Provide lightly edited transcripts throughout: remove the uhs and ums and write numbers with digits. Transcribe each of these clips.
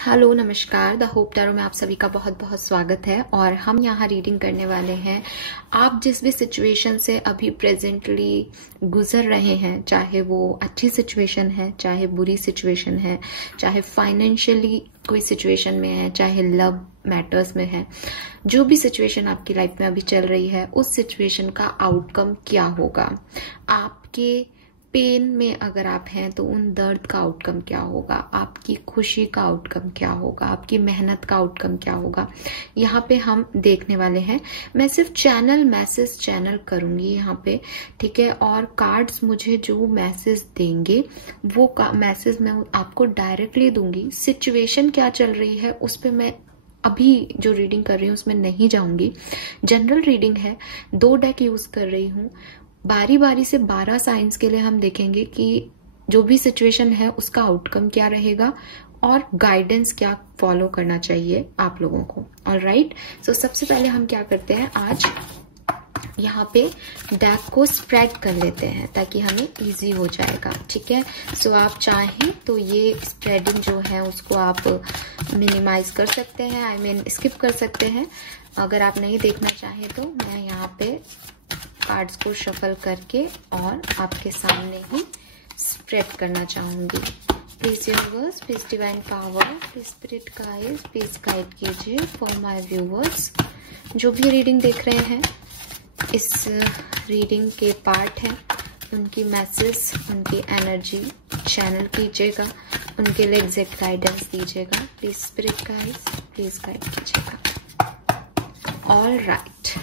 Hello नमस्कार। The hope tarot में आप सभी का बहुत बहुत स्वागत है। और हम यहाँ रीडिंग करने वाले हैं। आप जिस भी सिचुएशन से अभी प्रेजेंटली गुजर रहे हैं, चाहे वो अच्छी सिचुएशन है, चाहे बुरी सिचुएशन है, चाहे फाइनेंशियली कोई सिचुएशन में है, चाहे लव मैटर्स में है, जो भी सिचुएशन आपकी लाइफ में अभी चल रही है, उस सिचुएशन का आउटकम क्या होगा। आपके पेन में अगर आप हैं तो उन दर्द का आउटकम क्या होगा, आपकी खुशी का आउटकम क्या होगा, आपकी मेहनत का आउटकम क्या होगा, यहाँ पे हम देखने वाले हैं। मैं सिर्फ मैसेज चैनल करूंगी यहाँ पे, ठीक है। और कार्ड्स मुझे जो मैसेज देंगे वो मैसेज मैं आपको डायरेक्टली दूंगी। सिचुएशन क्या चल रही है उस पर मैं अभी जो रीडिंग कर रही हूँ उसमें नहीं जाऊंगी। जनरल रीडिंग है, 2 डेक यूज कर रही हूँ। बारी बारी से 12 साइंस के लिए हम देखेंगे कि जो भी सिचुएशन है उसका आउटकम क्या रहेगा और गाइडेंस क्या फॉलो करना चाहिए आप लोगों को। ऑलराइट, सो सबसे पहले हम क्या करते हैं, आज यहाँ पे डेक को स्प्रेड कर लेते हैं ताकि हमें इजी हो जाएगा, ठीक है। सो आप चाहें तो ये स्प्रेडिंग जो है उसको आप मिनिमाइज कर सकते हैं, आई मीन स्किप कर सकते हैं। अगर आप नहीं देखना चाहें तो मैं यहाँ पे कार्ड्स को शफल करके और आपके सामने ही स्प्रेड करना चाहूंगी। Please universe, please divine power, please spirit guide, please guide कीजिए फॉर माय व्यूअर्स। जो भी रीडिंग देख रहे हैं, इस रीडिंग के पार्ट हैं, उनकी मैसेज, उनकी एनर्जी चैनल कीजिएगा, उनके लिए एग्जैक्ट गाइडेंस दीजिएगा। Please spirit guide, please guide कीजिएगा। ऑल राइट,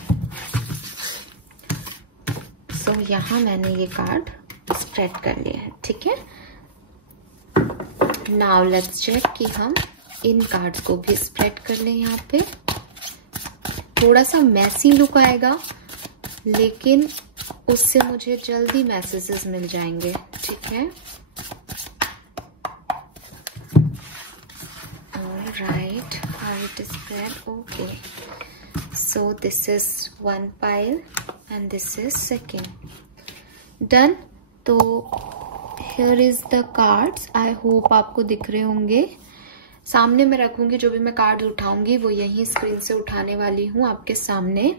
तो यहाँ मैंने ये कार्ड स्प्रेड कर लिया है, ठीक है। नाउ लेट्स चेक कि हम इन कार्ड्स को भी स्प्रेड कर लें। यहाँ पे थोड़ा सा मैसी लुक आएगा, लेकिन उससे मुझे जल्दी मैसेजेस मिल जाएंगे, ठीक है। Alright, how it is spread, okay. So this is one pile and this is second. Done. तो here is the cards. I hope आपको दिख रहे होंगे। सामने में रखूंगी, जो भी मैं कार्ड उठाऊंगी वो यही स्क्रीन से उठाने वाली हूँ आपके सामने।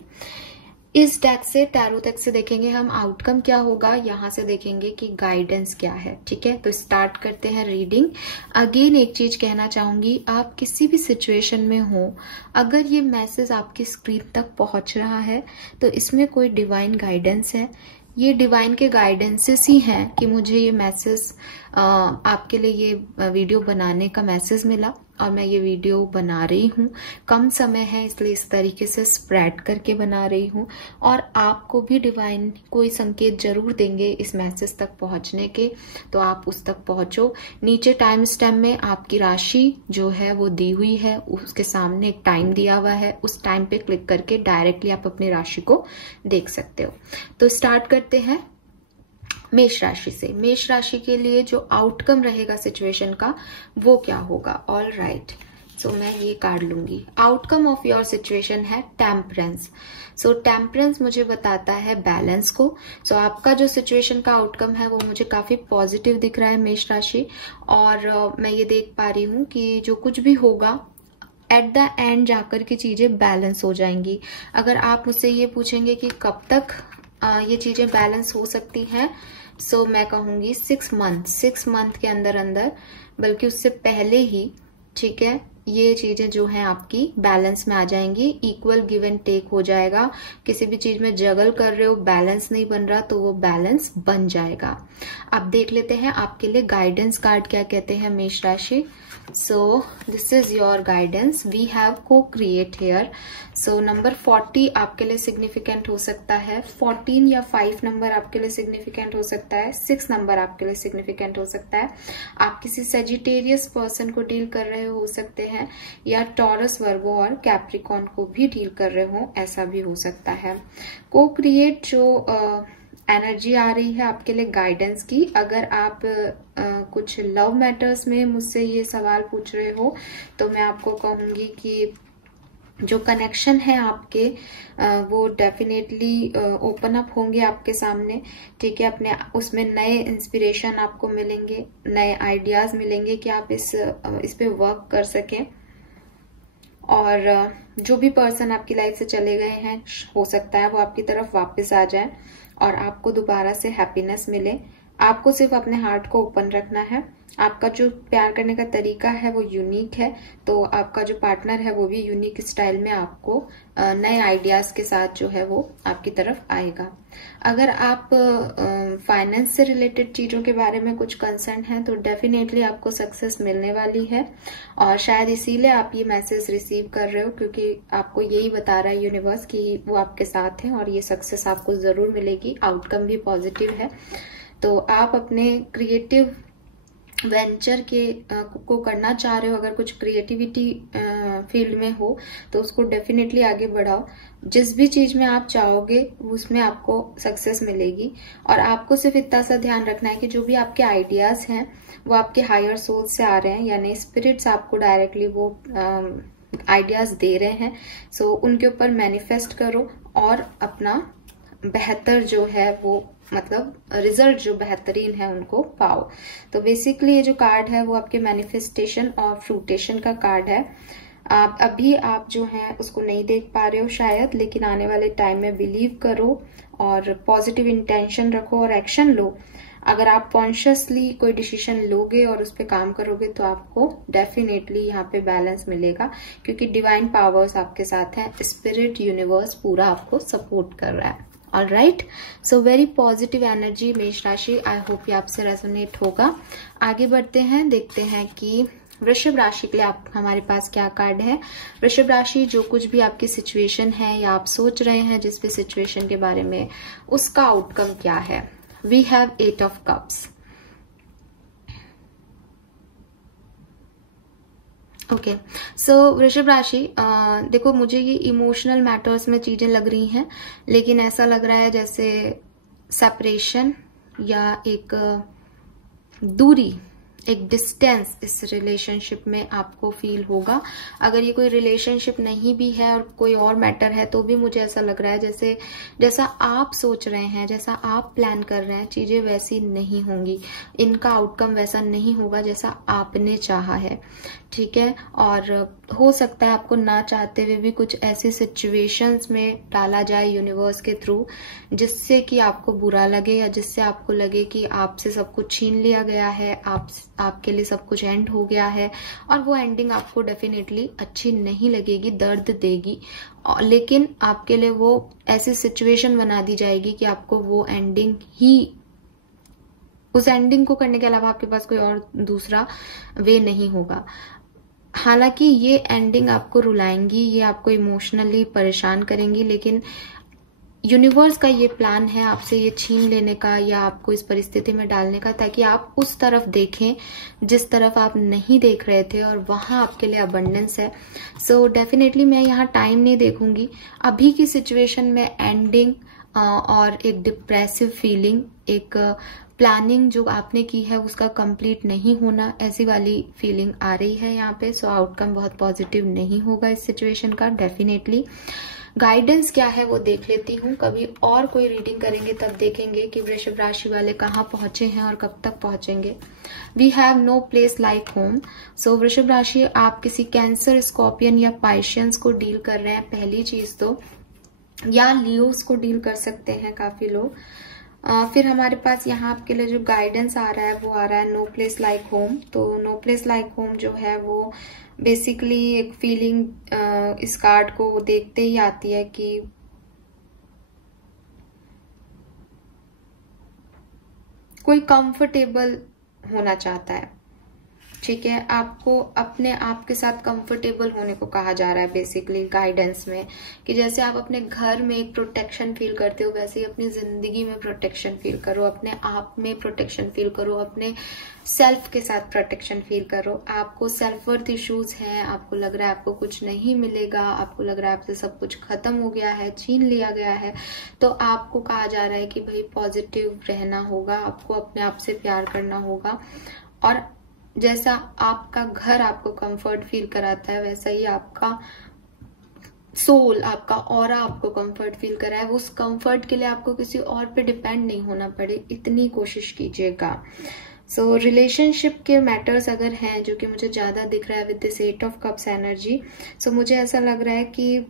इस डेक से, टैरो डेक से देखेंगे हम आउटकम क्या होगा, यहाँ से देखेंगे कि गाइडेंस क्या है, ठीक है। तो स्टार्ट करते हैं रीडिंग। अगेन एक चीज कहना चाहूंगी, आप किसी भी सिचुएशन में हो, अगर ये मैसेज आपकी स्क्रीन तक पहुंच रहा है तो इसमें कोई डिवाइन गाइडेंस है। ये डिवाइन के गाइडेंसेस ही हैं कि मुझे ये मैसेज, आपके लिए ये वीडियो बनाने का मैसेज मिला और मैं ये वीडियो बना रही हूँ। कम समय है इसलिए इस तरीके से स्प्रेड करके बना रही हूँ, और आपको भी डिवाइन कोई संकेत जरूर देंगे इस मैसेज तक पहुंचने के, तो आप उस तक पहुंचो। नीचे टाइम स्टैम्प में आपकी राशि जो है वो दी हुई है, उसके सामने एक टाइम दिया हुआ है, उस टाइम पे क्लिक करके डायरेक्टली आप अपनी राशि को देख सकते हो। तो स्टार्ट करते हैं मेष राशि से। मेष राशि के लिए जो आउटकम रहेगा सिचुएशन का वो क्या होगा। ऑल राइट, सो मैं ये कार्ड लूंगी। आउटकम ऑफ योर सिचुएशन है टेम्परेंस। सो टेम्परेंस मुझे बताता है बैलेंस को। सो आपका जो सिचुएशन का आउटकम है वो मुझे काफी पॉजिटिव दिख रहा है मेष राशि। और मैं ये देख पा रही हूँ कि जो कुछ भी होगा एट द एंड जाकर के चीजें बैलेंस हो जाएंगी। अगर आप मुझसे ये पूछेंगे कि कब तक ये चीजें बैलेंस हो सकती हैं, सो मैं कहूंगी 6 मंथ के अंदर अंदर, बल्कि उससे पहले ही, ठीक है, ये चीजें जो हैं आपकी बैलेंस में आ जाएंगी। इक्वल गिव एंड टेक हो जाएगा। किसी भी चीज में जगल कर रहे हो, बैलेंस नहीं बन रहा, तो वो बैलेंस बन जाएगा। अब देख लेते हैं आपके लिए गाइडेंस कार्ड क्या कहते हैं मेष राशि। So this is your guidance, we have को क्रिएट हेयर। सो नंबर 40 आपके लिए सिग्निफिकेंट हो सकता है, 14 या 5 नंबर आपके लिए सिग्निफिकेंट हो सकता है, 6 नंबर आपके लिए सिग्निफिकेंट हो सकता है। आप किसी सेजिटेरियस पर्सन को डील कर रहे हो सकते हैं, या टॉरस, वर्गो और कैप्रिकॉन को भी डील कर रहे हो, ऐसा भी हो सकता है। को क्रिएट जो एनर्जी आ रही है आपके लिए गाइडेंस की, अगर आप कुछ लव मैटर्स में मुझसे ये सवाल पूछ रहे हो तो मैं आपको कहूंगी कि जो कनेक्शन है आपके वो डेफिनेटली ओपन अप होंगे आपके सामने, ठीक है। अपने उसमें नए इंस्पिरेशन आपको मिलेंगे, नए आइडियाज मिलेंगे कि आप इस पे वर्क कर सकें। और जो भी पर्सन आपकी लाइफ से चले गए हैं, हो सकता है वो आपकी तरफ वापस आ जाए और आपको दोबारा से हैप्पीनेस मिले। आपको सिर्फ अपने हार्ट को ओपन रखना है। आपका जो प्यार करने का तरीका है वो यूनिक है, तो आपका जो पार्टनर है वो भी यूनिक स्टाइल में आपको नए आइडियाज के साथ जो है वो आपकी तरफ आएगा। अगर आप फाइनेंस से रिलेटेड चीजों के बारे में कुछ कंसर्न है तो डेफिनेटली आपको सक्सेस मिलने वाली है, और शायद इसीलिए आप ये मैसेज रिसीव कर रहे हो, क्योंकि आपको यही बता रहा है यूनिवर्स कि वो आपके साथ है और ये सक्सेस आपको जरूर मिलेगी। आउटकम भी पॉजिटिव है। तो आप अपने क्रिएटिव वेंचर को करना चाह रहे हो, अगर कुछ क्रिएटिविटी फील्ड में हो तो उसको डेफिनेटली आगे बढ़ाओ। जिस भी चीज में आप चाहोगे उसमें आपको सक्सेस मिलेगी। और आपको सिर्फ इतना सा ध्यान रखना है कि जो भी आपके आइडियाज हैं वो आपके हायर सोल से आ रहे हैं, यानी स्पिरिट्स आपको डायरेक्टली वो आइडियाज दे रहे हैं। सो उनके ऊपर मैनिफेस्ट करो और अपना बेहतर जो है वो मतलब रिजल्ट जो बेहतरीन है उनको पाओ। तो बेसिकली ये जो कार्ड है वो आपके मैनिफेस्टेशन और फ्रूटेशन का कार्ड है। आप जो है उसको नहीं देख पा रहे हो शायद, लेकिन आने वाले टाइम में बिलीव करो और पॉजिटिव इंटेंशन रखो और एक्शन लो। अगर आप कॉन्शियसली कोई डिसीजन लोगे और उस पर काम करोगे तो आपको डेफिनेटली यहाँ पे बैलेंस मिलेगा, क्योंकि डिवाइन पावर्स आपके साथ हैं। स्पिरिट यूनिवर्स पूरा आपको सपोर्ट कर रहा है। Alright, so very positive energy मेष राशि। आई होप ये आपसे रेजोनेट होगा। आगे बढ़ते हैं, देखते हैं कि वृषभ राशि के लिए आप हमारे पास क्या कार्ड है। वृषभ राशि, जो कुछ भी आपकी सिचुएशन है या आप सोच रहे हैं जिस भी सिचुएशन के बारे में, उसका आउटकम क्या है। We have 8 of cups. Okay, so Vrishabh राशि, देखो मुझे ये इमोशनल मैटर्स में चीजें लग रही हैं, लेकिन ऐसा लग रहा है जैसे सेपरेशन या एक दूरी, एक डिस्टेंस इस रिलेशनशिप में आपको फील होगा। अगर ये कोई रिलेशनशिप नहीं भी है और कोई और मैटर है तो भी मुझे ऐसा लग रहा है जैसा आप सोच रहे हैं, जैसा आप प्लान कर रहे हैं, चीजें वैसी नहीं होंगी। इनका आउटकम वैसा नहीं होगा जैसा आपने चाहा है, ठीक है। और हो सकता है आपको ना चाहते हुए भी कुछ ऐसी सिचुएशंस में डाला जाए यूनिवर्स के थ्रू जिससे कि आपको बुरा लगे या जिससे आपको लगे कि आपसे सब कुछ छीन लिया गया है, आपके लिए सब कुछ एंड हो गया है। और वो एंडिंग आपको डेफिनेटली अच्छी नहीं लगेगी, दर्द देगी, लेकिन आपके लिए वो ऐसी सिचुएशन बना दी जाएगी कि आपको वो एंडिंग ही, उस एंडिंग को करने के अलावा आपके पास कोई और दूसरा वे नहीं होगा। हालांकि ये एंडिंग आपको रुलाएंगी, ये आपको इमोशनली परेशान करेंगी, लेकिन यूनिवर्स का ये प्लान है आपसे ये छीन लेने का या आपको इस परिस्थिति में डालने का, ताकि आप उस तरफ देखें जिस तरफ आप नहीं देख रहे थे, और वहां आपके लिए अबंडेंस है। सो डेफिनेटली मैं यहाँ टाइम नहीं देखूंगी। अभी की सिचुएशन में एंडिंग और एक डिप्रेसिव फीलिंग, एक प्लानिंग जो आपने की है उसका कंप्लीट नहीं होना, ऐसी वाली फीलिंग आ रही है यहाँ पे। सो आउटकम बहुत पॉजिटिव नहीं होगा इस सिचुएशन का डेफिनेटली। गाइडेंस क्या है वो देख लेती हूँ। कभी और कोई रीडिंग करेंगे तब देखेंगे कि वृषभ राशि वाले कहाँ पहुंचे हैं और कब तक पहुंचेंगे। We have no place like home. So Vrishabh राशि, आप किसी कैंसर, स्कॉर्पियन या पाइशियंस को डील कर रहे हैं पहली चीज तो, या लियोस को डील कर सकते हैं काफी लोग। फिर हमारे पास यहाँ आपके लिए जो गाइडेंस आ रहा है वो आ रहा है नो प्लेस लाइक होम। तो नो प्लेस लाइक होम जो है वो बेसिकली एक फीलिंग इस कार्ड को देखते ही आती है कि कोई कंफर्टेबल होना चाहता है, ठीक है। आपको अपने आप के साथ कंफर्टेबल होने को कहा जा रहा है बेसिकली गाइडेंस में, कि जैसे आप अपने घर में एक प्रोटेक्शन फील करते हो वैसे ही अपनी जिंदगी में प्रोटेक्शन फील करो, अपने आप में प्रोटेक्शन फील करो, अपने सेल्फ के साथ प्रोटेक्शन फील करो। आपको सेल्फ वर्थ इश्यूज हैं, आपको लग रहा है आपको कुछ नहीं मिलेगा, आपको लग रहा है आपसे सब कुछ खत्म हो गया है, छीन लिया गया है, तो आपको कहा जा रहा है कि भाई पॉजिटिव रहना होगा, आपको अपने आप से प्यार करना होगा, और जैसा आपका घर आपको कंफर्ट फील कराता है वैसा ही आपका सोल आपका ऑरा आपको कंफर्ट फील कराए, उस कंफर्ट के लिए आपको किसी और पे डिपेंड नहीं होना पड़े, इतनी कोशिश कीजिएगा। सो रिलेशनशिप के मैटर्स अगर हैं जो कि मुझे ज्यादा दिख रहा है with this 8 of cups energy, so मुझे ऐसा लग रहा है कि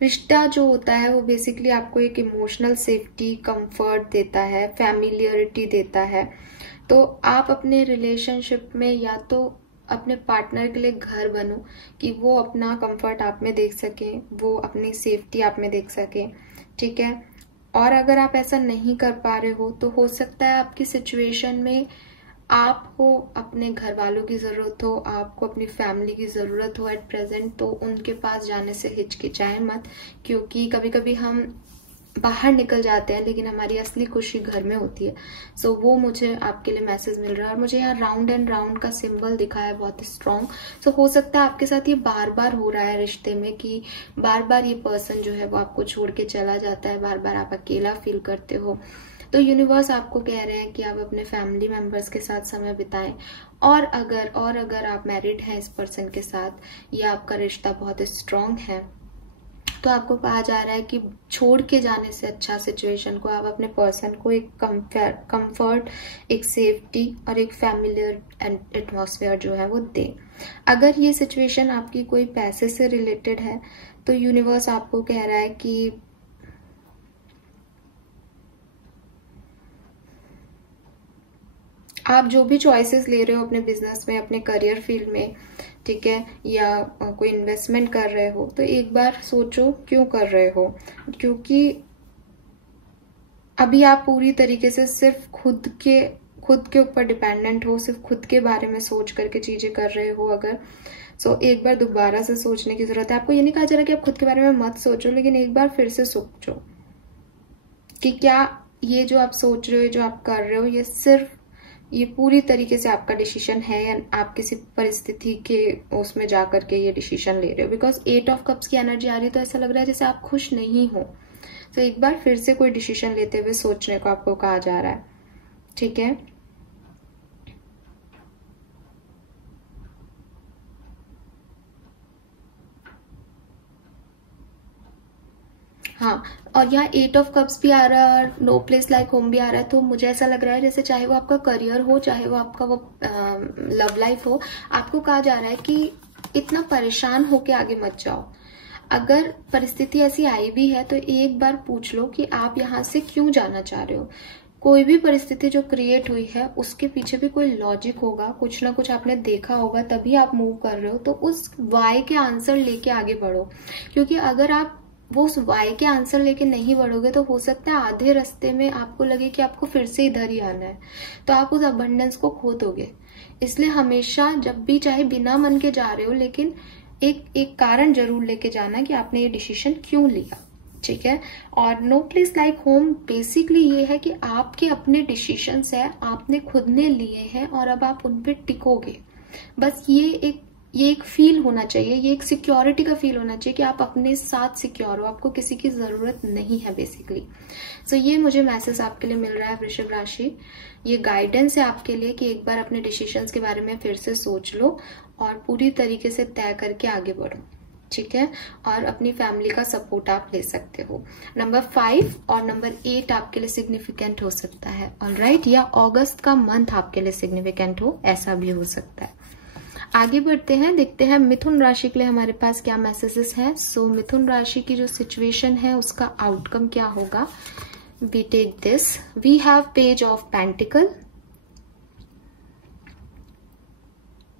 रिश्ता जो होता है वो बेसिकली आपको एक इमोशनल सेफ्टी, कंफर्ट देता है, फैमिलियरिटी देता है। तो आप अपने रिलेशनशिप में या तो अपने पार्टनर के लिए घर बनो कि वो अपना कंफर्ट आप में देख सके, वो अपनी सेफ्टी आप में देख सके, ठीक है। और अगर आप ऐसा नहीं कर पा रहे हो तो हो सकता है आपकी सिचुएशन में आपको अपने घर वालों की जरूरत हो, आपको अपनी फैमिली की जरूरत हो एट प्रेजेंट, तो उनके पास जाने से हिचकिचाएं मत, क्योंकि कभी कभी हम बाहर निकल जाते हैं लेकिन हमारी असली खुशी घर में होती है। सो वो मुझे आपके लिए मैसेज मिल रहा है। और मुझे यहाँ राउंड एंड राउंड का सिंबल दिखा है बहुत स्ट्रॉन्ग। सो हो सकता है आपके साथ ये बार बार हो रहा है रिश्ते में कि बार बार ये पर्सन जो है वो आपको छोड़ के चला जाता है, बार बार आप अकेला फील करते हो। तो यूनिवर्स आपको कह रहे हैं कि आप अपने फैमिली मेंबर्स के साथ समय बिताएं। और अगर आप मैरिड हैं इस पर्सन के साथ या आपका रिश्ता बहुत स्ट्रॉन्ग है, तो आपको कहा जा रहा है कि छोड़ के जाने से अच्छा सिचुएशन को आप अपने पर्सन को एक कंफर्ट, एक सेफ्टी और एक फैमिलियर एटमॉस्फेयर जो है वो दे। अगर ये सिचुएशन आपकी कोई पैसे से रिलेटेड है तो यूनिवर्स आपको कह रहा है कि आप जो भी चॉइसेस ले रहे हो अपने बिजनेस में, अपने करियर फील्ड में, ठीक है, या कोई इन्वेस्टमेंट कर रहे हो, तो एक बार सोचो क्यों कर रहे हो। क्योंकि अभी आप पूरी तरीके से सिर्फ खुद के ऊपर डिपेंडेंट हो, सिर्फ खुद के बारे में सोच करके चीजें कर रहे हो अगर, सो एक बार दोबारा से सोचने की जरूरत है। आपको ये नहीं कहा जा रहा कि आप खुद के बारे में मत सोचो, लेकिन एक बार फिर से सोचो कि क्या ये जो आप सोच रहे हो, जो आप कर रहे हो, ये पूरी तरीके से आपका डिसीजन है या आप किसी परिस्थिति के उसमें जाकर के ये डिसीजन ले रहे हो। बिकॉज 8 ऑफ कप्स की एनर्जी आ रही है तो ऐसा लग रहा है जैसे आप खुश नहीं हो। तो एक बार फिर से कोई डिसीजन लेते हुए सोचने को आपको कहा जा रहा है, ठीक है। हाँ, और यहाँ 8 ऑफ कप्स भी आ रहा है और नो प्लेस लाइक होम भी आ रहा है। तो मुझे ऐसा लग रहा है जैसे चाहे वो आपका करियर हो, चाहे वो आपका वो लव लाइफ हो, आपको कहा जा रहा है कि इतना परेशान होके आगे मत जाओ। अगर परिस्थिति ऐसी आई भी है तो एक बार पूछ लो कि आप यहाँ से क्यों जाना चाह रहे हो। कोई भी परिस्थिति जो क्रिएट हुई है उसके पीछे भी कोई लॉजिक होगा, कुछ ना कुछ आपने देखा होगा, तभी आप मूव कर रहे हो। तो उस वाई के आंसर लेके आगे बढ़ो, क्योंकि अगर आप वो उस वाई के आंसर लेके नहीं बढ़ोगे तो हो सकता है आधे रास्ते में आपको लगे कि आपको फिर से इधर ही आना है, तो आप उस अबंडेंस को खो दोगे। इसलिए हमेशा जब भी चाहे बिना मन के जा रहे हो, लेकिन एक कारण जरूर लेके जाना कि आपने ये डिसीजन क्यों लिया, ठीक है। और no place like home basically ये है कि आपके अपने डिसीजंस है, आपने खुद ने लिए हैं और अब आप उन पे टिकोगे। बस ये एक फील होना चाहिए, ये एक सिक्योरिटी का फील होना चाहिए कि आप अपने साथ सिक्योर हो, आपको किसी की जरूरत नहीं है बेसिकली। सो ये मुझे मैसेज आपके लिए मिल रहा है वृषभ राशि। ये गाइडेंस है आपके लिए कि एक बार अपने डिसीजंस के बारे में फिर से सोच लो और पूरी तरीके से तय करके आगे बढ़ो, ठीक है। और अपनी फैमिली का सपोर्ट आप ले सकते हो। नंबर 5 और नंबर 8 आपके लिए सिग्निफिकेंट हो सकता है, ऑलराइट, या अगस्त का मंथ आपके लिए सिग्निफिकेंट हो, ऐसा भी हो सकता है। आगे बढ़ते हैं, देखते हैं मिथुन राशि के लिए हमारे पास क्या मैसेजेस हैं। सो मिथुन राशि की जो सिचुएशन है उसका आउटकम क्या होगा। We take this, we have page of pentacle,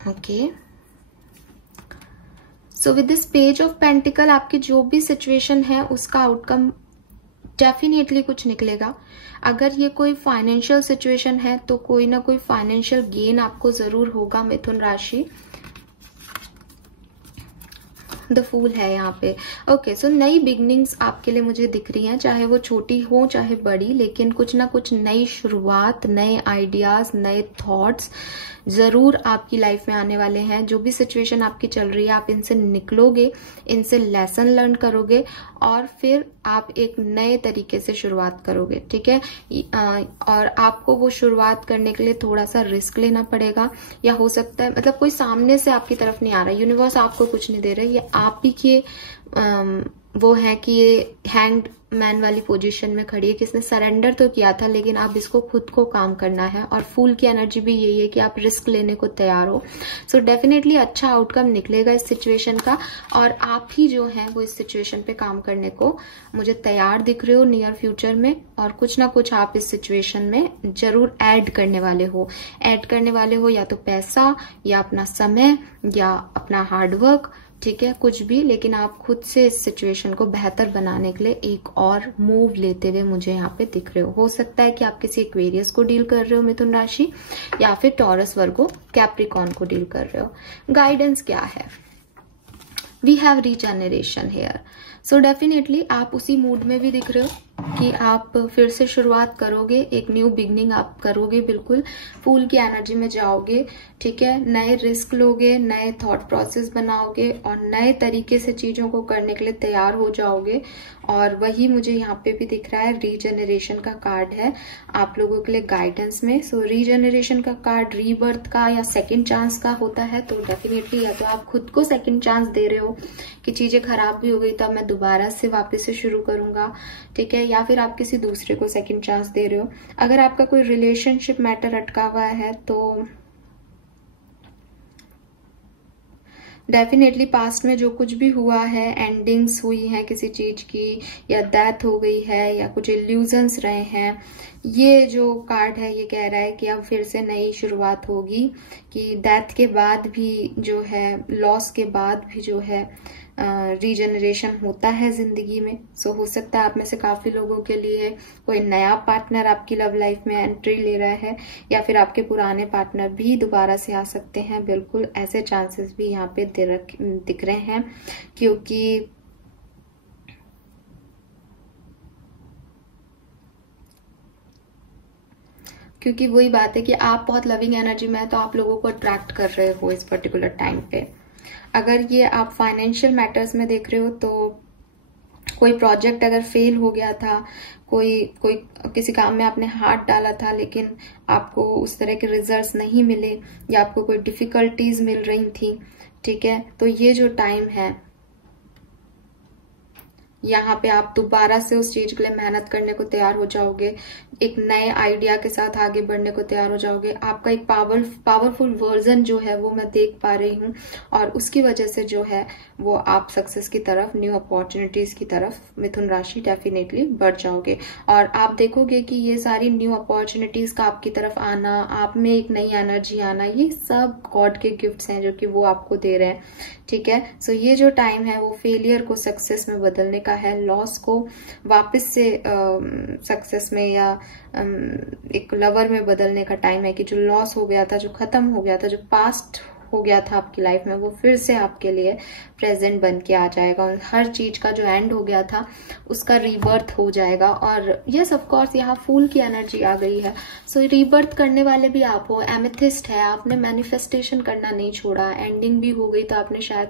okay. So with this page of pentacle आपकी जो भी सिचुएशन है उसका आउटकम डेफिनेटली कुछ निकलेगा। अगर ये कोई फाइनेंशियल सिचुएशन है तो कोई ना कोई फाइनेंशियल गेन आपको जरूर होगा मिथुन राशि। द फूल है यहाँ पे, ओके। सो नई बिगनिंग्स आपके लिए मुझे दिख रही हैं, चाहे वो छोटी हो चाहे बड़ी, लेकिन कुछ ना कुछ नई शुरुआत, नए आइडियाज, नए थॉट्स जरूर आपकी लाइफ में आने वाले हैं। जो भी सिचुएशन आपकी चल रही है आप इनसे निकलोगे, इनसे लेसन लर्न करोगे और फिर आप एक नए तरीके से शुरुआत करोगे, ठीक है। और आपको वो शुरुआत करने के लिए थोड़ा सा रिस्क लेना पड़ेगा, या हो सकता है मतलब कोई सामने से आपकी तरफ नहीं आ रहा, यूनिवर्स आपको कुछ नहीं दे रहा, ये आप ही के वो है कि ये हैंग्ड मैन वाली पोजीशन में खड़ी है, किसने सरेंडर तो किया था, लेकिन आप इसको खुद को काम करना है। और फूल की एनर्जी भी यही है कि आप रिस्क लेने को तैयार हो। सो डेफिनेटली अच्छा आउटकम निकलेगा इस सिचुएशन का, और आप ही जो है वो इस सिचुएशन पे काम करने को मुझे तैयार दिख रहे हो नियर फ्यूचर में, और कुछ ना कुछ आप इस सिचुएशन में जरूर ऐड करने वाले हो, या तो पैसा, या अपना समय, या अपना हार्डवर्क, ठीक है, कुछ भी, लेकिन आप खुद से इस सिचुएशन को बेहतर बनाने के लिए एक और मूव लेते हुए मुझे यहाँ पे दिख रहे हो सकता है कि आप किसी एक्वेरियस को डील कर रहे हो मिथुन राशि, या फिर टॉरस वर्गो कैप्रिकॉर्न को डील कर रहे हो। गाइडेंस क्या है? We have regeneration here. So definitely आप उसी मूड में भी दिख रहे हो कि आप फिर से शुरुआत करोगे, एक न्यू बिगनिंग आप करोगे, बिल्कुल फूल की एनर्जी में जाओगे, ठीक है। नए रिस्क लोगे, नए थॉट प्रोसेस बनाओगे, और नए तरीके से चीजों को करने के लिए तैयार हो जाओगे। और वही मुझे यहाँ पे भी दिख रहा है, रीजनरेशन का कार्ड है आप लोगों के लिए गाइडेंस में। सो रीजनरेशन का कार्ड रीबर्थ का या सेकंड चांस का होता है, तो डेफिनेटली या तो आप खुद को सेकंड चांस दे रहे हो कि चीजें खराब भी हो गई तो अब मैं दोबारा से वापस से शुरू करूंगा, ठीक है, या फिर आप किसी दूसरे को सेकंड चांस दे रहे हो। अगर आपका कोई रिलेशनशिप मैटर अटका हुआ है तो डेफिनेटली पास्ट में जो कुछ भी हुआ है, एंडिंग्स हुई हैं किसी चीज की, या डेथ हो गई है, या कुछ इल्यूजन्स रहे हैं, ये जो कार्ड है ये कह रहा है कि अब फिर से नई शुरुआत होगी, कि डेथ के बाद भी जो है, लॉस के बाद भी जो है रीजनरेशन होता है जिंदगी में। सो हो सकता है आप में से काफी लोगों के लिए कोई नया पार्टनर आपकी लव लाइफ में एंट्री ले रहा है, या फिर आपके पुराने पार्टनर भी दोबारा से आ सकते हैं। बिल्कुल ऐसे चांसेस भी यहाँ पे दिख रहे हैं, क्योंकि वही बात है कि आप बहुत लविंग एनर्जी में है, तो आप लोगों को अट्रैक्ट कर रहे हो इस पर्टिकुलर टाइम पे। अगर ये आप फाइनेंशियल मैटर्स में देख रहे हो तो कोई प्रोजेक्ट अगर फेल हो गया था, कोई किसी काम में आपने हाथ डाला था लेकिन आपको उस तरह के रिजल्ट्स नहीं मिले, या आपको कोई डिफिकल्टीज मिल रही थी, ठीक है, तो ये जो टाइम है यहाँ पे आप दोबारा से उस चीज के लिए मेहनत करने को तैयार हो जाओगे, एक नए आइडिया के साथ आगे बढ़ने को तैयार हो जाओगे। आपका एक पावरफुल वर्जन जो है वो मैं देख पा रही हूँ, और उसकी वजह से जो है वो आप सक्सेस की तरफ, न्यू अपॉर्चुनिटीज की तरफ मिथुन राशि डेफिनेटली बढ़ जाओगे। और आप देखोगे कि ये सारी न्यू अपॉर्चुनिटीज का आपकी तरफ आना, आप में एक नई एनर्जी आना, ये सब गॉड के गिफ्ट्स हैं जो कि वो आपको दे रहे हैं, ठीक है। सो ये जो टाइम है वो फेलियर को सक्सेस में बदलने का है, लॉस को वापस से सक्सेस में या एक लवर में बदलने का टाइम है, कि जो लॉस हो गया था, जो खत्म हो गया था, जो पास्ट हो गया था आपकी लाइफ में, वो फिर से आपके लिए प्रेजेंट बन के आ जाएगा, और हर चीज का जो एंड हो गया था उसका रीबर्थ हो जाएगा। और यस ऑफ कोर्स यहाँ फूल की एनर्जी आ गई है, सो रीबर्थ करने वाले भी आप हो। एमेथिस्ट है, आपने मैनिफेस्टेशन करना नहीं छोड़ा, एंडिंग भी हो गई तो आपने शायद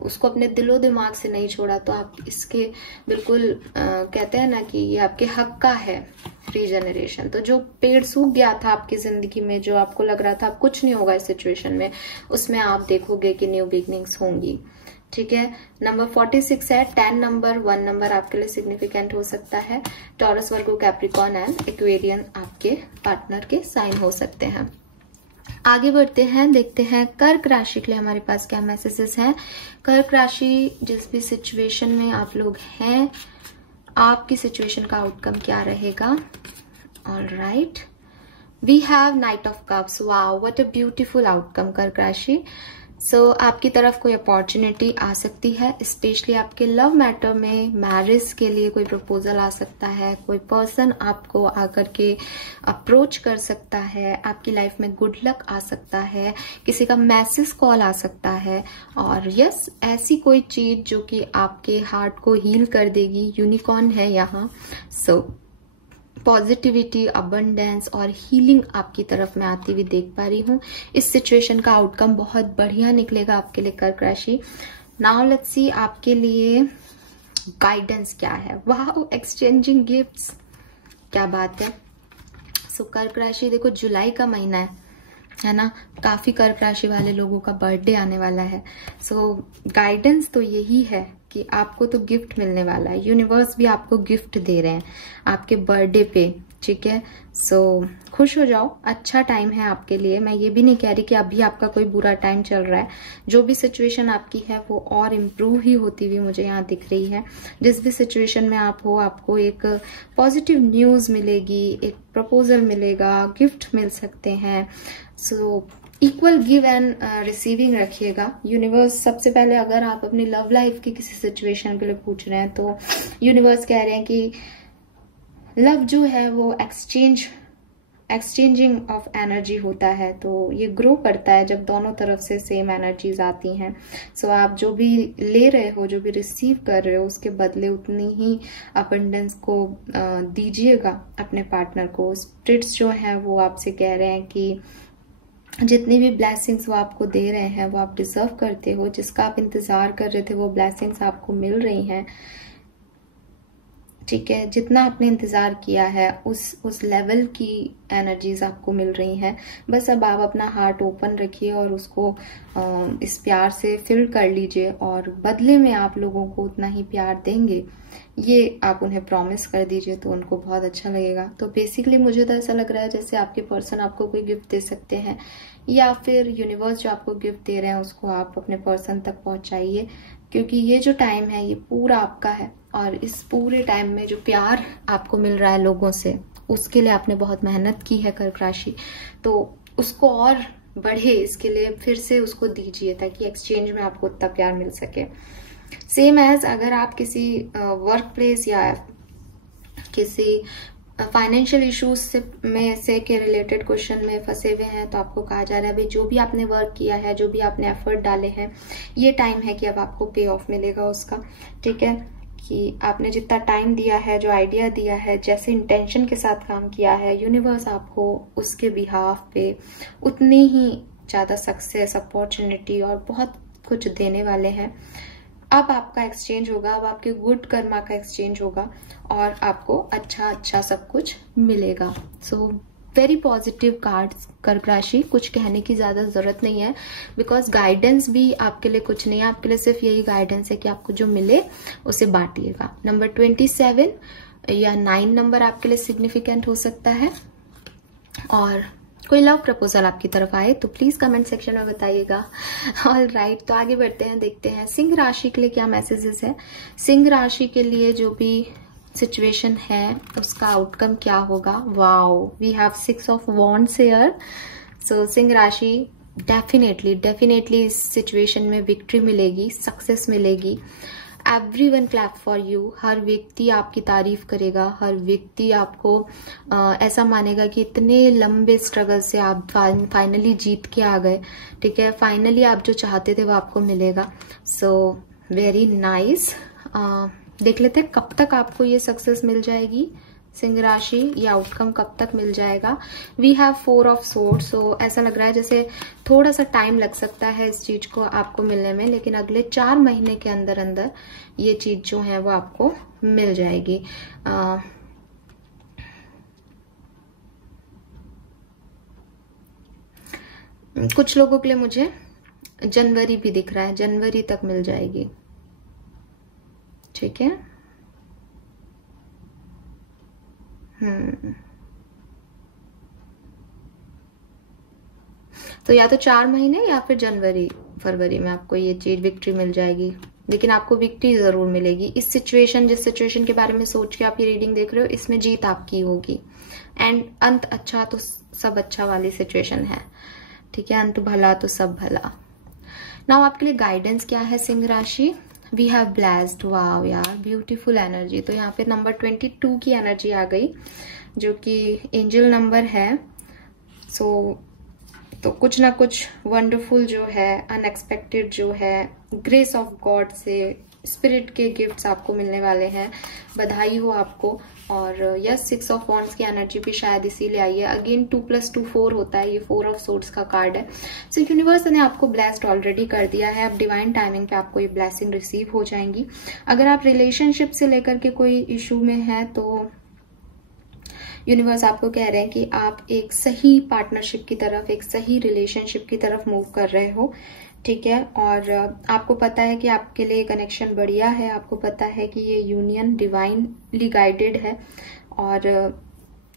उसको अपने दिलो दिमाग से नहीं छोड़ा, तो आप इसके बिल्कुल कहते हैं ना कि ये आपके हक का है रीजनरेशन। तो जो पेड़ सूख गया था आपकी जिंदगी में, जो आपको लग रहा था अब कुछ नहीं होगा इस सिचुएशन में, उसमें आप देखोगे कि न्यू बिगनिंग्स होंगी, ठीक है। नंबर 46 है, 10 नंबर, 1 नंबर आपके लिए सिग्निफिकेंट हो सकता है। Taurus, Virgo, Capricorn and Aquarian आपके पार्टनर के साइन हो सकते हैं। आगे बढ़ते हैं, देखते हैं कर्क राशि के लिए हमारे पास क्या मैसेजेस हैं। कर्क राशि, जिस भी सिचुएशन में आप लोग हैं, आपकी सिचुएशन का आउटकम क्या रहेगा। All right, we have knight of cups. Wow, what a beautiful outcome कर्क राशि। सो आपकी तरफ कोई अपॉर्चुनिटी आ सकती है, स्पेशली आपके लव मैटर में, मैरिज के लिए कोई प्रपोजल आ सकता है, कोई पर्सन आपको आकर के अप्रोच कर सकता है, आपकी लाइफ में गुड लक आ सकता है, किसी का मैसेज कॉल आ सकता है, और यस ऐसी कोई चीज जो कि आपके हार्ट को हील कर देगी। यूनिकॉर्न है यहाँ, सो पॉजिटिविटी, अबंडेंस और हीलिंग आपकी तरफ में आती हुई देख पा रही हूँ। इस सिचुएशन का आउटकम बहुत बढ़िया निकलेगा आपके लिए कर्क राशि। नाउ लेट्स सी आपके लिए गाइडेंस क्या है? वाह, एक्सचेंजिंग गिफ्ट्स, क्या बात है। सो कर्क राशि, देखो जुलाई का महीना है ना, काफी कर्क राशि वाले लोगों का बर्थडे आने वाला है। सो गाइडेंस तो यही है कि आपको तो गिफ्ट मिलने वाला है, यूनिवर्स भी आपको गिफ्ट दे रहे हैं आपके बर्थडे पे, ठीक है। सो खुश हो जाओ, अच्छा टाइम है आपके लिए। मैं ये भी नहीं कह रही कि अभी आपका कोई बुरा टाइम चल रहा है, जो भी सिचुएशन आपकी है वो और इम्प्रूव ही होती हुई मुझे यहाँ दिख रही है। जिस भी सिचुएशन में आप हो, आपको एक पॉजिटिव न्यूज मिलेगी, एक प्रपोजल मिलेगा, गिफ्ट मिल सकते हैं। So equal give and receiving रखिएगा। यूनिवर्स, सबसे पहले अगर आप अपनी लव लाइफ की किसी सिचुएशन के लिए पूछ रहे हैं तो यूनिवर्स कह रहे हैं कि लव जो है वो एक्सचेंजिंग ऑफ एनर्जी होता है, तो ये ग्रो करता है जब दोनों तरफ से सेम एनर्जीज आती हैं। सो आप जो भी ले रहे हो, जो भी रिसीव कर रहे हो, उसके बदले उतनी ही अबंडेंस को दीजिएगा अपने पार्टनर को। स्पिरिट्स जो हैं वो आपसे कह रहे हैं कि जितनी भी ब्लेसिंग्स वो आपको दे रहे हैं वो आप डिजर्व करते हो। जिसका आप इंतजार कर रहे थे वो ब्लेसिंग्स आपको मिल रही हैं, ठीक है। जितना आपने इंतजार किया है उस लेवल की एनर्जीज आपको मिल रही हैं। बस अब आप अपना हार्ट ओपन रखिए और उसको इस प्यार से फिल कर लीजिए, और बदले में आप लोगों को उतना ही प्यार देंगे, ये आप उन्हें प्रॉमिस कर दीजिए, तो उनको बहुत अच्छा लगेगा। तो बेसिकली मुझे तो ऐसा लग रहा है जैसे आपके पर्सन आपको कोई गिफ्ट दे सकते हैं, या फिर यूनिवर्स जो आपको गिफ्ट दे रहे हैं उसको आप अपने पर्सन तक पहुंचाइए, क्योंकि ये जो टाइम है ये पूरा आपका है। और इस पूरे टाइम में जो प्यार आपको मिल रहा है लोगों से, उसके लिए आपने बहुत मेहनत की है कर्क राशि, तो उसको और बढ़े, इसके लिए फिर से उसको दीजिए ताकि एक्सचेंज में आपको उतना प्यार मिल सके। सेम एज अगर आप किसी वर्क प्लेस या किसी फाइनेंशियल इश्यूज से के रिलेटेड क्वेश्चन में फंसे हुए हैं, तो आपको कहा जा रहा है भाई जो भी आपने वर्क किया है, जो भी आपने एफर्ट डाले हैं, ये टाइम है कि अब आपको पे ऑफ मिलेगा उसका, ठीक है। कि आपने जितना टाइम दिया है, जो आइडिया दिया है, जैसे इंटेंशन के साथ काम किया है, यूनिवर्स आपको उसके बिहाफ पे उतनी ही ज्यादा सक्सेस, अपॉर्चुनिटी और बहुत कुछ देने वाले हैं। अब आपका एक्सचेंज होगा, अब आपके गुड कर्मा का एक्सचेंज होगा और आपको अच्छा सब कुछ मिलेगा। सो वेरी पॉजिटिव कार्ड्स कर्क राशि, कुछ कहने की ज्यादा जरूरत नहीं है, बिकॉज गाइडेंस भी आपके लिए कुछ नहीं है, आपके लिए सिर्फ यही गाइडेंस है कि आपको जो मिले उसे बांटिएगा। नंबर 27 या 9 नंबर आपके लिए सिग्निफिकेंट हो सकता है, और कोई लव प्रपोजल आपकी तरफ आए तो प्लीज कमेंट सेक्शन में बताइएगा। ऑल राइट, तो आगे बढ़ते हैं, देखते हैं सिंह राशि के लिए क्या मैसेजेस है। सिंह राशि के लिए जो भी सिचुएशन है उसका आउटकम क्या होगा। Wow, we have 6 of wands here. So Singh राशि डेफिनेटली इस सिचुएशन में विक्ट्री मिलेगी, सक्सेस मिलेगी। Everyone clap for you. हर व्यक्ति आपकी तारीफ करेगा, हर व्यक्ति आपको ऐसा मानेगा कि इतने लंबे स्ट्रगल से आप फाइनली जीत के आ गए, ठीक है। फाइनली आप जो चाहते थे वो आपको मिलेगा। So very nice. देख लेते हैं कब तक आपको ये सक्सेस मिल जाएगी सिंह राशि, ये आउटकम कब तक मिल जाएगा। We have 4 of swords. So ऐसा लग रहा है जैसे थोड़ा सा टाइम लग सकता है इस चीज को आपको मिलने में, लेकिन अगले 4 महीने के अंदर अंदर ये चीज जो है वो आपको मिल जाएगी। कुछ लोगों के लिए मुझे जनवरी भी दिख रहा है, जनवरी तक मिल जाएगी, ठीक है। तो या तो 4 महीने या फिर जनवरी फरवरी में आपको ये चीज विक्ट्री मिल जाएगी, लेकिन आपको विक्ट्री जरूर मिलेगी। इस सिचुएशन, जिस सिचुएशन के बारे में सोच के आप ये रीडिंग देख रहे हो, इसमें जीत आपकी होगी। एंड अंत अच्छा तो सब अच्छा वाली सिचुएशन है, ठीक है। अंत भला तो सब भला। नाउ आपके लिए गाइडेंस क्या है सिंह राशि। We have blessed. वाव यार, ब्यूटीफुल एनर्जी। तो यहाँ पे नंबर 22 की एनर्जी आ गई, जो कि एंजल नंबर है। तो कुछ ना कुछ वंडरफुल जो है, अनएक्सपेक्टेड जो है, ग्रेस ऑफ गॉड से स्पिरिट के गिफ्ट्स आपको मिलने वाले हैं। बधाई हो आपको। और यस 6 ऑफ वॉन्ड्स की एनर्जी भी शायद इसीलिए आई है। अगेन 2 + 2 4 होता है, ये 4 ऑफ सोर्ड्स का कार्ड है। सो यूनिवर्स ने आपको ब्लेस्ड ऑलरेडी कर दिया है। अब डिवाइन टाइमिंग पे आपको ये ब्लेसिंग रिसीव हो जाएंगी। अगर आप रिलेशनशिप से लेकर के कोई इशू में है तो यूनिवर्स आपको कह रहे हैं कि आप एक सही पार्टनरशिप की तरफ, एक सही रिलेशनशिप की तरफ मूव कर रहे हो, ठीक है। और आपको पता है कि आपके लिए कनेक्शन बढ़िया है, आपको पता है कि ये यूनियन डिवाइनली गाइडेड है और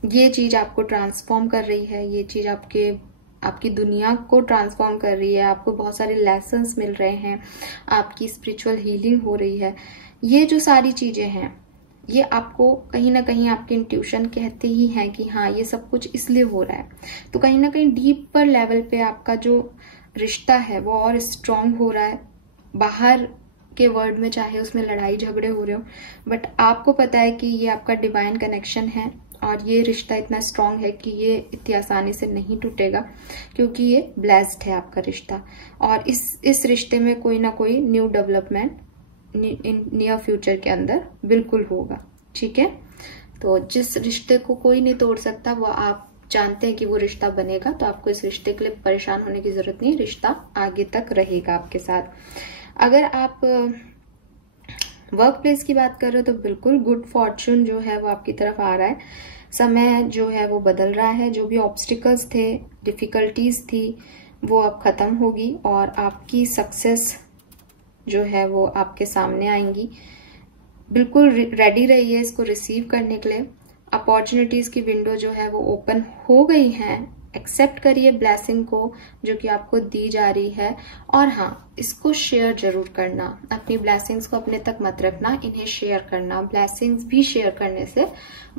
ये चीज आपको ट्रांसफॉर्म कर रही है, ये चीज आपकी दुनिया को ट्रांसफॉर्म कर रही है। आपको बहुत सारे लेसन्स मिल रहे हैं, आपकी स्पिरिचुअल हीलिंग हो रही है। ये जो सारी चीजें हैं ये आपको कहीं ना कहीं आपके इंट्यूशन कहते ही हैं कि हाँ ये सब कुछ इसलिए हो रहा है। तो कहीं ना कहीं डीपर लेवल पे आपका जो रिश्ता है वो और स्ट्रांग हो रहा है। बाहर के वर्ल्ड में चाहे उसमें लड़ाई झगड़े हो रहे हो, बट आपको पता है कि ये आपका डिवाइन कनेक्शन है और ये रिश्ता इतना स्ट्रांग है कि ये इतनी आसानी से नहीं टूटेगा, क्योंकि ये ब्लेस्ड है आपका रिश्ता। और इस रिश्ते में कोई ना कोई न्यू डेवलपमेंट नियर फ्यूचर के अंदर बिल्कुल होगा, ठीक है। तो जिस रिश्ते को कोई नहीं तोड़ सकता, वो आप जानते हैं कि वो रिश्ता बनेगा, तो आपको इस रिश्ते के लिए परेशान होने की जरूरत नहीं, रिश्ता आगे तक रहेगा आपके साथ। अगर आप वर्क प्लेस की बात कर रहे हो तो बिल्कुल गुड फॉर्चून जो है वो आपकी तरफ आ रहा है। समय जो है वो बदल रहा है। जो भी ऑब्स्टिकल्स थे, डिफिकल्टीज थी, वो अब खत्म होगी और आपकी सक्सेस जो है वो आपके सामने आएंगी। बिल्कुल रेडी रहिए इसको रिसीव करने के लिए। अपॉर्चुनिटीज की विंडो जो है वो ओपन हो गई है। एक्सेप्ट करिए ब्लेसिंग को जो कि आपको दी जा रही है। और हाँ, इसको शेयर जरूर करना। अपनी ब्लेसिंग्स को अपने तक मत रखना, इन्हें शेयर करना। ब्लेसिंग्स भी शेयर करने से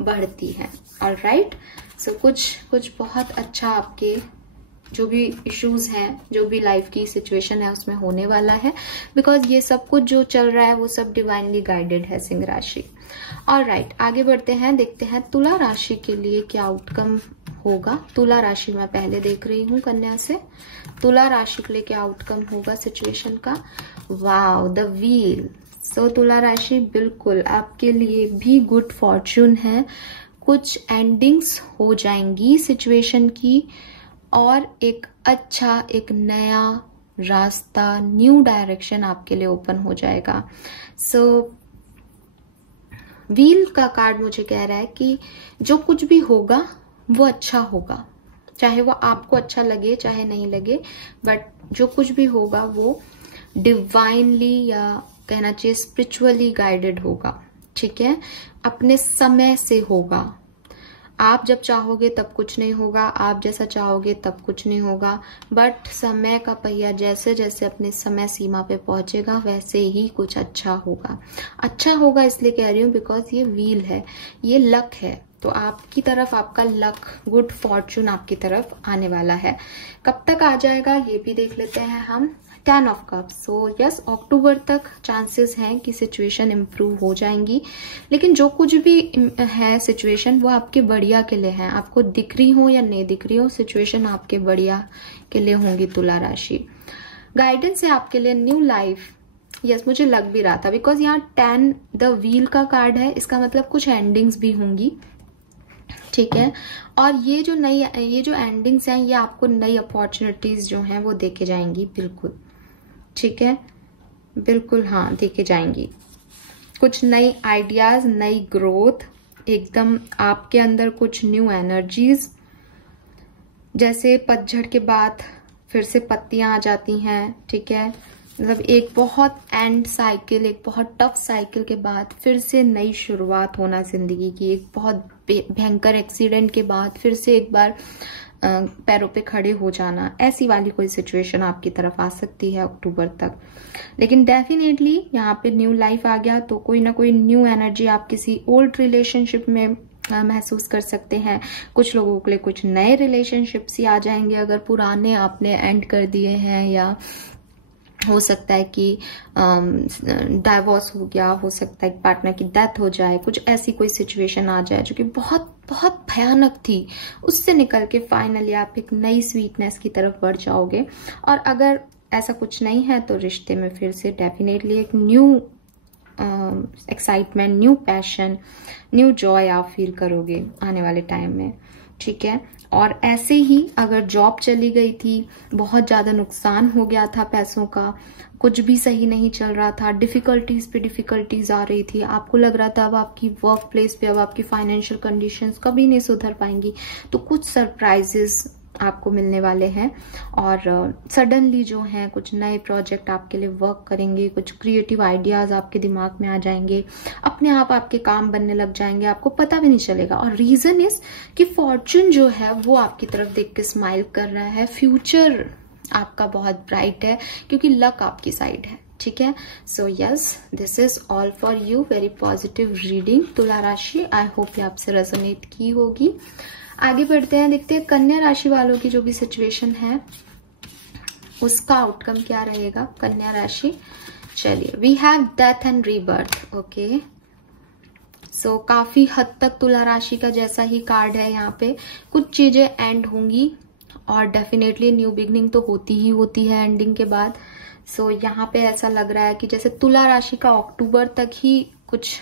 बढ़ती है। ऑलराइट, सो कुछ बहुत अच्छा आपके जो भी इश्यूज हैं, जो भी लाइफ की सिचुएशन है उसमें होने वाला है, बिकॉज ये सब कुछ जो चल रहा है वो सब डिवाइनली गाइडेड है सिंह राशि। ऑलराइट, आगे बढ़ते हैं, देखते हैं तुला राशि के लिए क्या आउटकम होगा। तुला राशि मैं पहले देख रही हूँ कन्या से। तुला राशि के लिए क्या आउटकम होगा सिचुएशन का। Wow, the wheel. सो तुला राशि बिल्कुल आपके लिए भी गुड फॉर्चून है। कुछ एंडिंग्स हो जाएंगी सिचुएशन की और एक अच्छा, एक नया रास्ता, न्यू डायरेक्शन आपके लिए ओपन हो जाएगा। सो व्हील का कार्ड मुझे कह रहा है कि जो कुछ भी होगा वो अच्छा होगा, चाहे वो आपको अच्छा लगे चाहे नहीं लगे, बट जो कुछ भी होगा वो डिवाइनली या कहना चाहिए स्पिरिचुअली गाइडेड होगा, ठीक है। अपने समय से होगा। आप जब चाहोगे तब कुछ नहीं होगा, आप जैसा चाहोगे तब कुछ नहीं होगा, बट समय का पहिया जैसे जैसे अपने समय सीमा पे पहुंचेगा वैसे ही कुछ अच्छा होगा। अच्छा होगा इसलिए कह रही हूँ बिकॉज ये व्हील है, ये लक है, तो आपकी तरफ आपका लक, गुड फॉर्चून आपकी तरफ आने वाला है। कब तक आ जाएगा ये भी देख लेते हैं हम। 10 ऑफ कप्स। सो यस, अक्टूबर तक चांसेस हैं कि सिचुएशन इम्प्रूव हो जाएंगी, लेकिन जो कुछ भी है सिचुएशन वो आपके बढ़िया के लिए है। आपको दिख रही हो या नहीं दिख रही हो, सिचुएशन आपके बढ़िया के लिए होंगी तुला राशि। गाइडेंस है आपके लिए न्यू लाइफ। यस, मुझे लग भी रहा था बिकॉज यहाँ 10 द व्हील का कार्ड है, इसका मतलब कुछ एंडिंग्स भी होंगी, ठीक है। और ये जो एंडिंग्स हैं ये आपको नई अपॉर्चुनिटीज जो हैं वो देके जाएंगी, बिल्कुल, ठीक है, बिल्कुल, हाँ देके जाएंगी। कुछ नई आइडियाज, नई ग्रोथ, एकदम आपके अंदर कुछ न्यू एनर्जीज, जैसे पतझड़ के बाद फिर से पत्तियां आ जाती हैं, ठीक है। मतलब एक बहुत एंड साइकिल, एक बहुत टफ साइकिल के बाद फिर से नई शुरुआत होना जिंदगी की। एक बहुत भयंकर एक्सीडेंट के बाद फिर से एक बार पैरों पे खड़े हो जाना, ऐसी वाली कोई सिचुएशन आपकी तरफ आ सकती है अक्टूबर तक। लेकिन डेफिनेटली यहाँ पे न्यू लाइफ आ गया तो कोई ना कोई न्यू एनर्जी आप किसी ओल्ड रिलेशनशिप में महसूस कर सकते हैं। कुछ लोगों के लिए कुछ नए रिलेशनशिप्स ही आ जाएंगे अगर पुराने आपने एंड कर दिए हैं, या हो सकता है कि डाइवोर्स हो गया, हो सकता है कि पार्टनर की डेथ हो जाए, कुछ ऐसी कोई सिचुएशन आ जाए जो कि बहुत बहुत भयानक थी, उससे निकल के फाइनली आप एक नई स्वीटनेस की तरफ बढ़ जाओगे। और अगर ऐसा कुछ नहीं है तो रिश्ते में फिर से डेफिनेटली एक new excitement, new passion, new Joy आप फील करोगे आने वाले टाइम में, ठीक है। और ऐसे ही अगर जॉब चली गई थी, बहुत ज्यादा नुकसान हो गया था पैसों का, कुछ भी सही नहीं चल रहा था, डिफिकल्टीज पे डिफिकल्टीज आ रही थी, आपको लग रहा था अब आपकी वर्क प्लेस पे अब आपकी फाइनेंशियल कंडीशंस कभी नहीं सुधर पाएंगी, तो कुछ सरप्राइजेस आपको मिलने वाले हैं। और सडनली जो है कुछ नए प्रोजेक्ट आपके लिए वर्क करेंगे, कुछ क्रिएटिव आइडियाज आपके दिमाग में आ जाएंगे, अपने आप आपके काम बनने लग जाएंगे, आपको पता भी नहीं चलेगा। और रीजन इज कि फॉर्चून जो है वो आपकी तरफ देख के स्माइल कर रहा है, फ्यूचर आपका बहुत ब्राइट है क्योंकि लक आपकी साइड है, ठीक है। So yes, this is all for you, very positive reading तुला राशि। आई होप ये आपसे रेजोनेट की होगी। आगे बढ़ते हैं, देखते हैं कन्या राशि वालों की जो भी सिचुएशन है उसका आउटकम क्या रहेगा। कन्या राशि, चलिए, we have death and rebirth. Okay, so काफी हद तक तुला राशि का जैसा ही कार्ड है यहाँ पे। कुछ चीजें एंड होंगी और डेफिनेटली न्यू बिगनिंग तो होती ही होती है एंडिंग के बाद। सो यहाँ पे ऐसा लग रहा है कि जैसे तुला राशि का अक्टूबर तक ही कुछ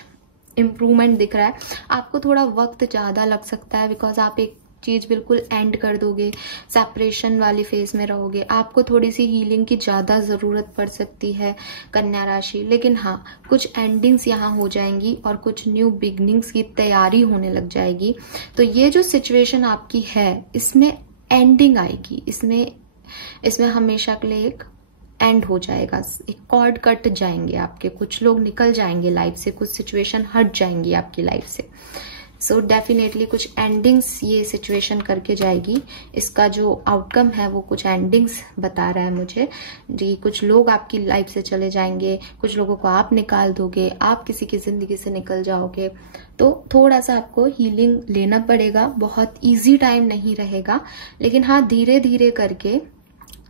इम्प्रूवमेंट दिख रहा है, आपको थोड़ा वक्त ज्यादा लग सकता है बिकॉज आप एक चीज बिल्कुल एंड कर दोगे, सेपरेशन वाली फेज में रहोगे, आपको थोड़ी सी हीलिंग की ज्यादा जरूरत पड़ सकती है कन्या राशि। लेकिन हाँ, कुछ एंडिंग्स यहाँ हो जाएंगी और कुछ न्यू बिगनिंग्स की तैयारी होने लग जाएगी। तो ये जो सिचुएशन आपकी है इसमें एंडिंग आएगी, इसमें हमेशा के लिए एक एंड हो जाएगा, एक कॉर्ड कट जाएंगे आपके, कुछ लोग निकल जाएंगे लाइफ से, कुछ सिचुएशन हट जाएंगी आपकी लाइफ से। सो डेफिनेटली कुछ एंडिंग्स ये सिचुएशन करके जाएगी। इसका जो आउटकम है वो कुछ एंडिंग्स बता रहा है मुझे जी। कुछ लोग आपकी लाइफ से चले जाएंगे, कुछ लोगों को आप निकाल दोगे, आप किसी की जिंदगी से निकल जाओगे, तो थोड़ा सा आपको हीलिंग लेना पड़ेगा। बहुत इजी टाइम नहीं रहेगा, लेकिन हाँ, धीरे धीरे करके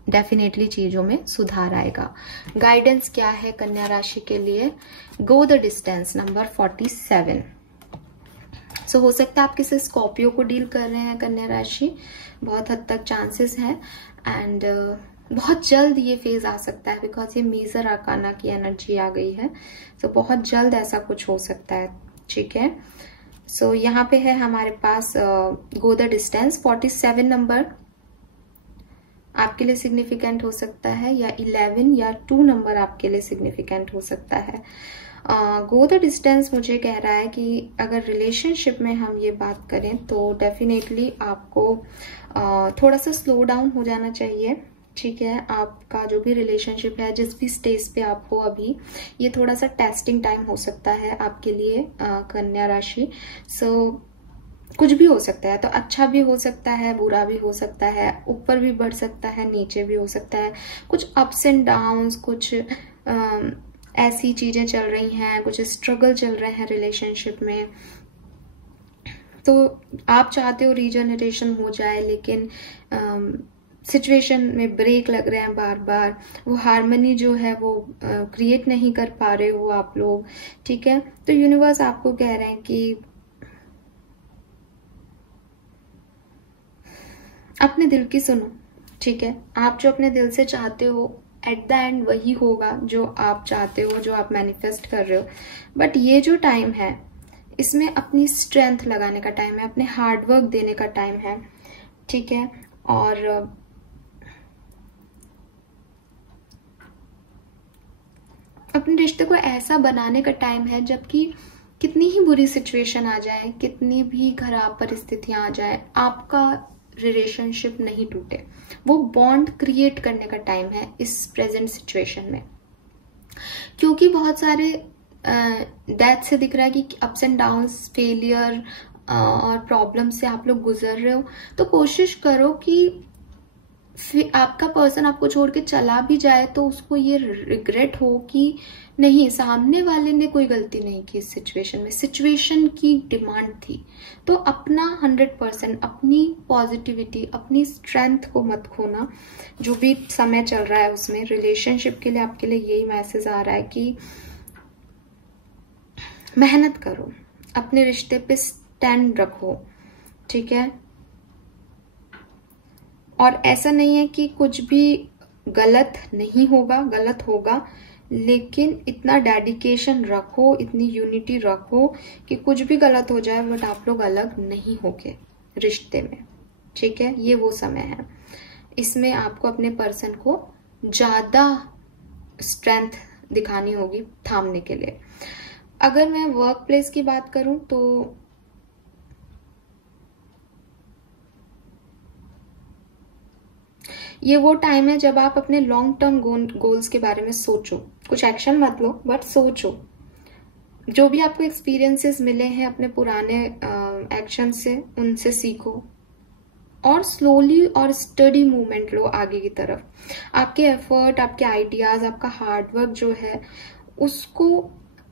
डेफिनेटली चीजों में सुधार आएगा। गाइडेंस क्या है कन्या राशि के लिए? Go the distance, number 47। सो हो सकता है आप किसी स्कॉर्पियो को डील कर रहे हैं कन्या राशि, बहुत हद तक चांसेस है। एंड बहुत जल्द ये फेज आ सकता है बिकॉज ये मेजर आर्काना की एनर्जी आ गई है। सो बहुत जल्द ऐसा कुछ हो सकता है, ठीक है। सो यहाँ पे है हमारे पास गो द डिस्टेंस। 47 नंबर आपके लिए सिग्निफिकेंट हो सकता है, या 11 या 2 नंबर आपके लिए सिग्निफिकेंट हो सकता है। गो द डिस्टेंस मुझे कह रहा है कि अगर रिलेशनशिप में हम ये बात करें तो डेफिनेटली आपको थोड़ा सा स्लो डाउन हो जाना चाहिए, ठीक है। आपका जो भी रिलेशनशिप है, जिस भी स्टेज पे आप हो अभी, ये थोड़ा सा टेस्टिंग टाइम हो सकता है आपके लिए कन्या राशि। सो कुछ भी हो सकता है, तो अच्छा भी हो सकता है, बुरा भी हो सकता है, ऊपर भी बढ़ सकता है, नीचे भी हो सकता है। कुछ अप्स एंड डाउन्स, कुछ ऐसी चीजें चल रही हैं, कुछ स्ट्रगल चल रहे हैं रिलेशनशिप में। तो आप चाहते हो रीजनरेशन हो जाए, लेकिन सिचुएशन में ब्रेक लग रहे हैं बार बार, वो हार्मनी जो है वो क्रिएट नहीं कर पा रहे हो आप लोग, ठीक है। तो यूनिवर्स आपको कह रहे हैं कि अपने दिल की सुनो, ठीक है। आप जो अपने दिल से चाहते हो एट द एंड वही होगा जो आप चाहते हो, जो आप मैनिफेस्ट कर रहे हो। बट ये जो टाइम है इसमें अपनी स्ट्रेंथ लगाने का टाइम है, अपने हार्डवर्क देने का टाइम है, ठीक है। और अपने रिश्ते को ऐसा बनाने का टाइम है जबकि कितनी ही बुरी सिचुएशन आ जाए, कितनी भी खराब परिस्थितियां आ जाए, आपका रिलेशनशिप नहीं टूटे। वो बॉन्ड क्रिएट करने का टाइम है इस प्रेजेंट सिचुएशन में, क्योंकि बहुत सारे डेथ से दिख रहा है कि अप्स एंड डाउन्स, फेलियर और प्रॉब्लम से आप लोग गुजर रहे हो। तो कोशिश करो कि आपका पर्सन आपको छोड़ के चला भी जाए तो उसको ये रिग्रेट हो कि नहीं, सामने वाले ने कोई गलती नहीं की इस सिचुएशन में, सिचुएशन की डिमांड थी। तो अपना 100%, अपनी पॉजिटिविटी, अपनी स्ट्रेंथ को मत खोना। जो भी समय चल रहा है उसमें रिलेशनशिप के लिए आपके लिए यही मैसेज आ रहा है कि मेहनत करो, अपने रिश्ते पे स्टैंड रखो, ठीक है। और ऐसा नहीं है कि कुछ भी गलत नहीं होगा, गलत होगा, लेकिन इतना डेडिकेशन रखो, इतनी यूनिटी रखो कि कुछ भी गलत हो जाए बट आप लोग अलग नहीं होगे रिश्ते में, ठीक है। ये वो समय है, इसमें आपको अपने पर्सन को ज्यादा स्ट्रेंथ दिखानी होगी थामने के लिए। अगर मैं वर्क प्लेस की बात करूं तो ये वो टाइम है जब आप अपने लॉन्ग टर्म गोल्स के बारे में सोचो। कुछ एक्शन मत लो बट सोचो। जो भी आपको एक्सपीरियंसेस मिले हैं अपने पुराने एक्शन से, उनसे सीखो और स्लोली और स्टडी मूवमेंट लो आगे की तरफ। आपके एफर्ट, आपके आइडियाज, आपका हार्डवर्क जो है उसको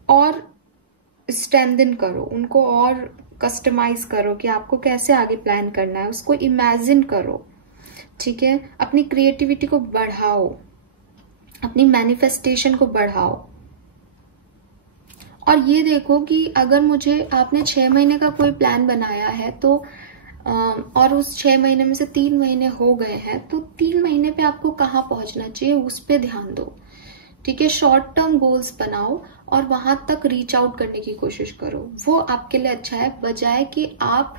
और स्ट्रेंथन करो, उनको और कस्टमाइज करो कि आपको कैसे आगे प्लान करना है, उसको इमेजिन करो, ठीक है। अपनी क्रिएटिविटी को बढ़ाओ, अपनी मैनिफेस्टेशन को बढ़ाओ। और ये देखो कि अगर मुझे आपने 6 महीने का कोई प्लान बनाया है तो और उस 6 महीने में से 3 महीने हो गए हैं तो 3 महीने पे आपको कहाँ पहुंचना चाहिए उस पे ध्यान दो, ठीक है। शॉर्ट टर्म गोल्स बनाओ और वहां तक रीच आउट करने की कोशिश करो, वो आपके लिए अच्छा है, बजाय कि आप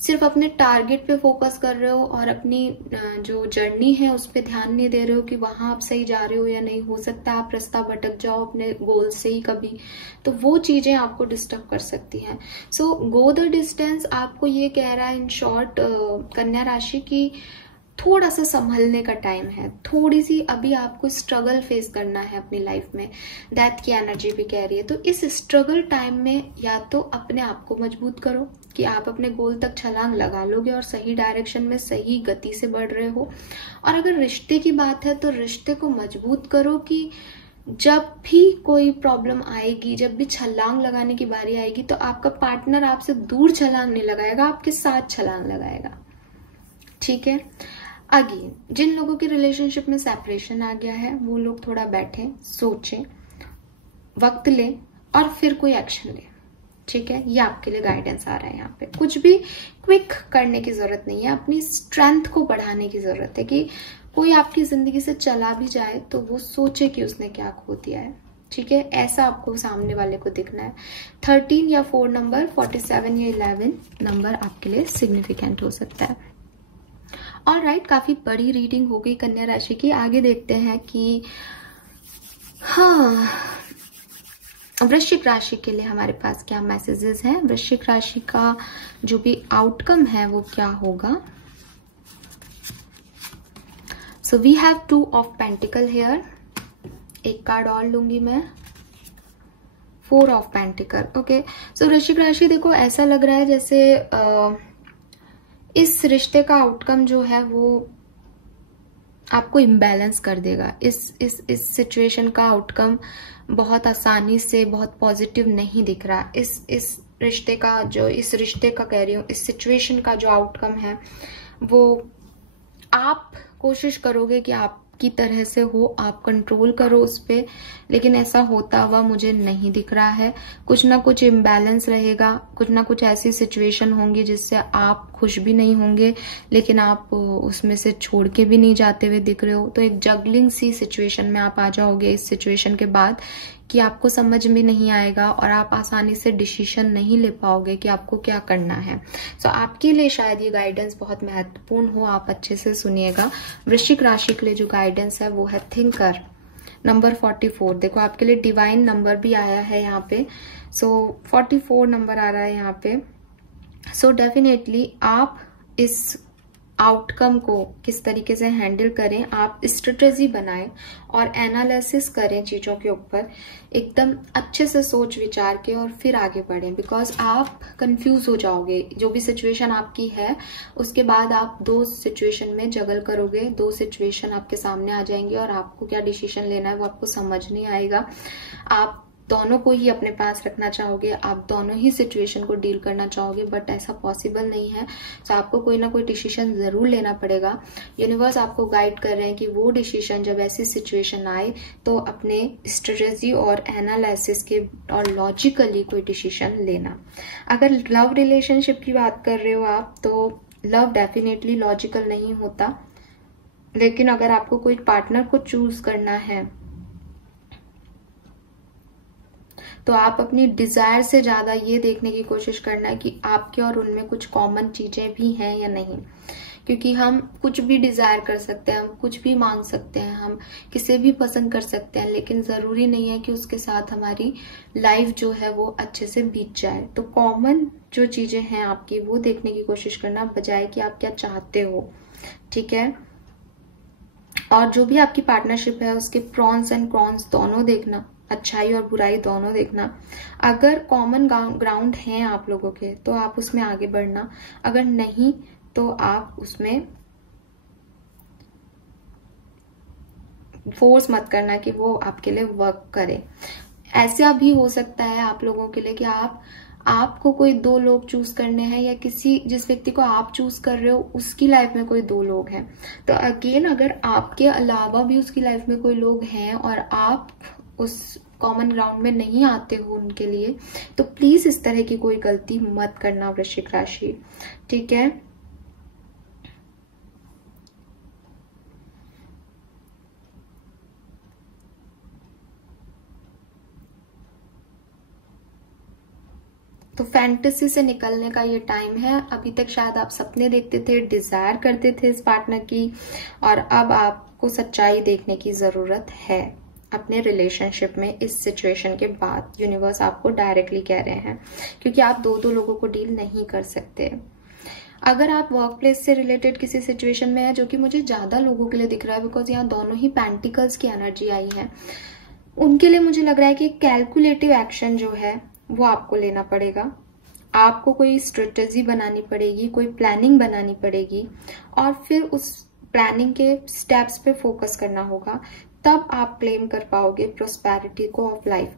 सिर्फ अपने टारगेट पे फोकस कर रहे हो और अपनी जो जर्नी है उस पे ध्यान नहीं दे रहे हो कि वहां आप सही जा रहे हो या नहीं। हो सकता है आप रास्ता भटक जाओ अपने गोल से ही कभी, तो वो चीजें आपको डिस्टर्ब कर सकती हैं। सो गो द डिस्टेंस आपको ये कह रहा है इन शॉर्ट कन्या राशि की थोड़ा सा संभलने का टाइम है, थोड़ी सी अभी आपको स्ट्रगल फेस करना है अपनी लाइफ में। डेथ की एनर्जी भी कह रही है, तो इस स्ट्रगल टाइम में या तो अपने आप को मजबूत करो कि आप अपने गोल तक छलांग लगा लोगे और सही डायरेक्शन में सही गति से बढ़ रहे हो। और अगर रिश्ते की बात है तो रिश्ते को मजबूत करो कि जब भी कोई प्रॉब्लम आएगी, जब भी छलांग लगाने की बारी आएगी तो आपका पार्टनर आपसे दूर छलांग नहीं लगाएगा, आपके साथ छलांग लगाएगा, ठीक है। अगेन जिन लोगों के रिलेशनशिप में सेपरेशन आ गया है वो लोग थोड़ा बैठे, सोचें, वक्त लें और फिर कोई एक्शन लें, ठीक है। ये आपके लिए गाइडेंस आ रहा है। यहाँ पे कुछ भी क्विक करने की जरूरत नहीं है, अपनी स्ट्रेंथ को बढ़ाने की जरूरत है कि कोई आपकी जिंदगी से चला भी जाए तो वो सोचे कि उसने क्या खो दिया है, ठीक है। ऐसा आपको सामने वाले को दिखना है। 13 या 4 नंबर, 47 या 11 नंबर आपके लिए सिग्निफिकेंट हो सकता है। ऑलराइट, काफी बड़ी रीडिंग हो गई कन्या राशि की। आगे देखते हैं कि हाँ वृश्चिक राशि के लिए हमारे पास क्या मैसेजेस हैं। वृश्चिक राशि का जो भी आउटकम है वो क्या होगा। So we have 2 of pentacle here. एक कार्ड और लूंगी मैं, 4 ऑफ पेंटिकल। ओके, सो वृश्चिक राशि देखो ऐसा लग रहा है जैसे इस रिश्ते का आउटकम जो है वो आपको इम्बैलेंस कर देगा। इस सिचुएशन का आउटकम बहुत आसानी से, बहुत पॉजिटिव नहीं दिख रहा। इस रिश्ते का जो, इस रिश्ते का कह रही हूँ, इस सिचुएशन का जो आउटकम है वो आप कोशिश करोगे कि आपकी तरह से हो, आप कंट्रोल करो उस पे, लेकिन ऐसा होता हुआ मुझे नहीं दिख रहा है। कुछ ना कुछ इम्बैलेंस रहेगा, कुछ ना कुछ ऐसी सिचुएशन होंगी जिससे आप खुश भी नहीं होंगे लेकिन आप उसमें से छोड़ के भी नहीं जाते हुए दिख रहे हो। तो एक जगलिंग सी सिचुएशन में आप आ जाओगे इस सिचुएशन के बाद कि आपको समझ में नहीं आएगा और आप आसानी से डिसीजन नहीं ले पाओगे कि आपको क्या करना है। सो आपके लिए शायद ये गाइडेंस बहुत महत्वपूर्ण हो, आप अच्छे से सुनिएगा। वृश्चिक राशि के लिए जो गाइडेंस है वो है थिंकर, नंबर 44। देखो आपके लिए डिवाइन नंबर भी आया है यहाँ पे। सो 44 नंबर आ रहा है यहाँ पे। सो डेफिनेटली आप इस आउटकम को किस तरीके से हैंडल करें, आप स्ट्रेटेजी बनाएं और एनालिसिस करें चीजों के ऊपर, एकदम अच्छे से सोच विचार के और फिर आगे बढ़ें। बिकॉज आप कंफ्यूज हो जाओगे, जो भी सिचुएशन आपकी है उसके बाद आप 2 सिचुएशन में जगल करोगे, 2 सिचुएशन आपके सामने आ जाएंगे और आपको क्या डिसीजन लेना है वो आपको समझ नहीं आएगा। आप दोनों को ही अपने पास रखना चाहोगे, आप दोनों ही सिचुएशन को डील करना चाहोगे, बट ऐसा पॉसिबल नहीं है। तो आपको कोई ना कोई डिसीजन जरूर लेना पड़ेगा। यूनिवर्स आपको गाइड कर रहे हैं कि वो डिसीजन जब ऐसी सिचुएशन आए तो अपने स्ट्रेटेजी और एनालिसिस के और लॉजिकली कोई डिसीजन लेना। अगर लव रिलेशनशिप की बात कर रहे हो आप, तो लव डेफिनेटली लॉजिकल नहीं होता, लेकिन अगर आपको कोई पार्टनर को चूज करना है तो आप अपनी डिजायर से ज्यादा ये देखने की कोशिश करना है कि आपके और उनमें कुछ कॉमन चीजें भी हैं या नहीं, क्योंकि हम कुछ भी डिजायर कर सकते हैं, हम कुछ भी मांग सकते हैं, हम किसे भी पसंद कर सकते हैं, लेकिन जरूरी नहीं है कि उसके साथ हमारी लाइफ जो है वो अच्छे से बीत जाए। तो कॉमन जो चीजें हैं आपकी वो देखने की कोशिश करना, बजाय कि आप क्या चाहते हो, ठीक है। और जो भी आपकी पार्टनरशिप है उसके प्रॉन्स एंड कॉन्स दोनों देखना, अच्छाई और बुराई दोनों देखना। अगर कॉमन ग्राउंड हैं आप लोगों के तो आप उसमें आगे बढ़ना, अगर नहीं तो आप उसमें फोर्स मत करना कि वो आपके लिए वर्क करे। ऐसा भी हो सकता है आप लोगों के लिए कि आपको कोई 2 लोग चूज करने हैं, या किसी जिस व्यक्ति को आप चूज कर रहे हो उसकी लाइफ में कोई 2 लोग हैं। तो अगेन अगर आपके अलावा भी उसकी लाइफ में कोई लोग हैं और आप उस कॉमन ग्राउंड में नहीं आते हो उनके लिए, तो प्लीज इस तरह की कोई गलती मत करना वृश्चिक राशि, ठीक है। तो फैंटेसी से निकलने का ये टाइम है। अभी तक शायद आप सपने देखते थे, डिजायर करते थे इस पार्टनर की, और अब आपको सच्चाई देखने की जरूरत है अपने रिलेशनशिप में। इस सिचुएशन के बाद यूनिवर्स आपको डायरेक्टली कह रहे हैं, क्योंकि आप 2 लोगों को डील नहीं कर सकते। अगर आप वर्क प्लेस से रिलेटेड किसी सिचुएशन में है, जो कि मुझे ज्यादा लोगों के लिए दिख रहा है, बिकॉज यहाँ दोनों ही पेंटिकल्स की एनर्जी आई है, उनके लिए मुझे लग रहा है कि कैलकुलेटिव एक्शन जो है वो आपको लेना पड़ेगा। आपको कोई स्ट्रेटेजी बनानी पड़ेगी, कोई प्लानिंग बनानी पड़ेगी, और फिर उस प्लानिंग के स्टेप्स पे फोकस करना होगा, तब आप क्लेम कर पाओगे प्रोस्पेरिटी को ऑफ लाइफ,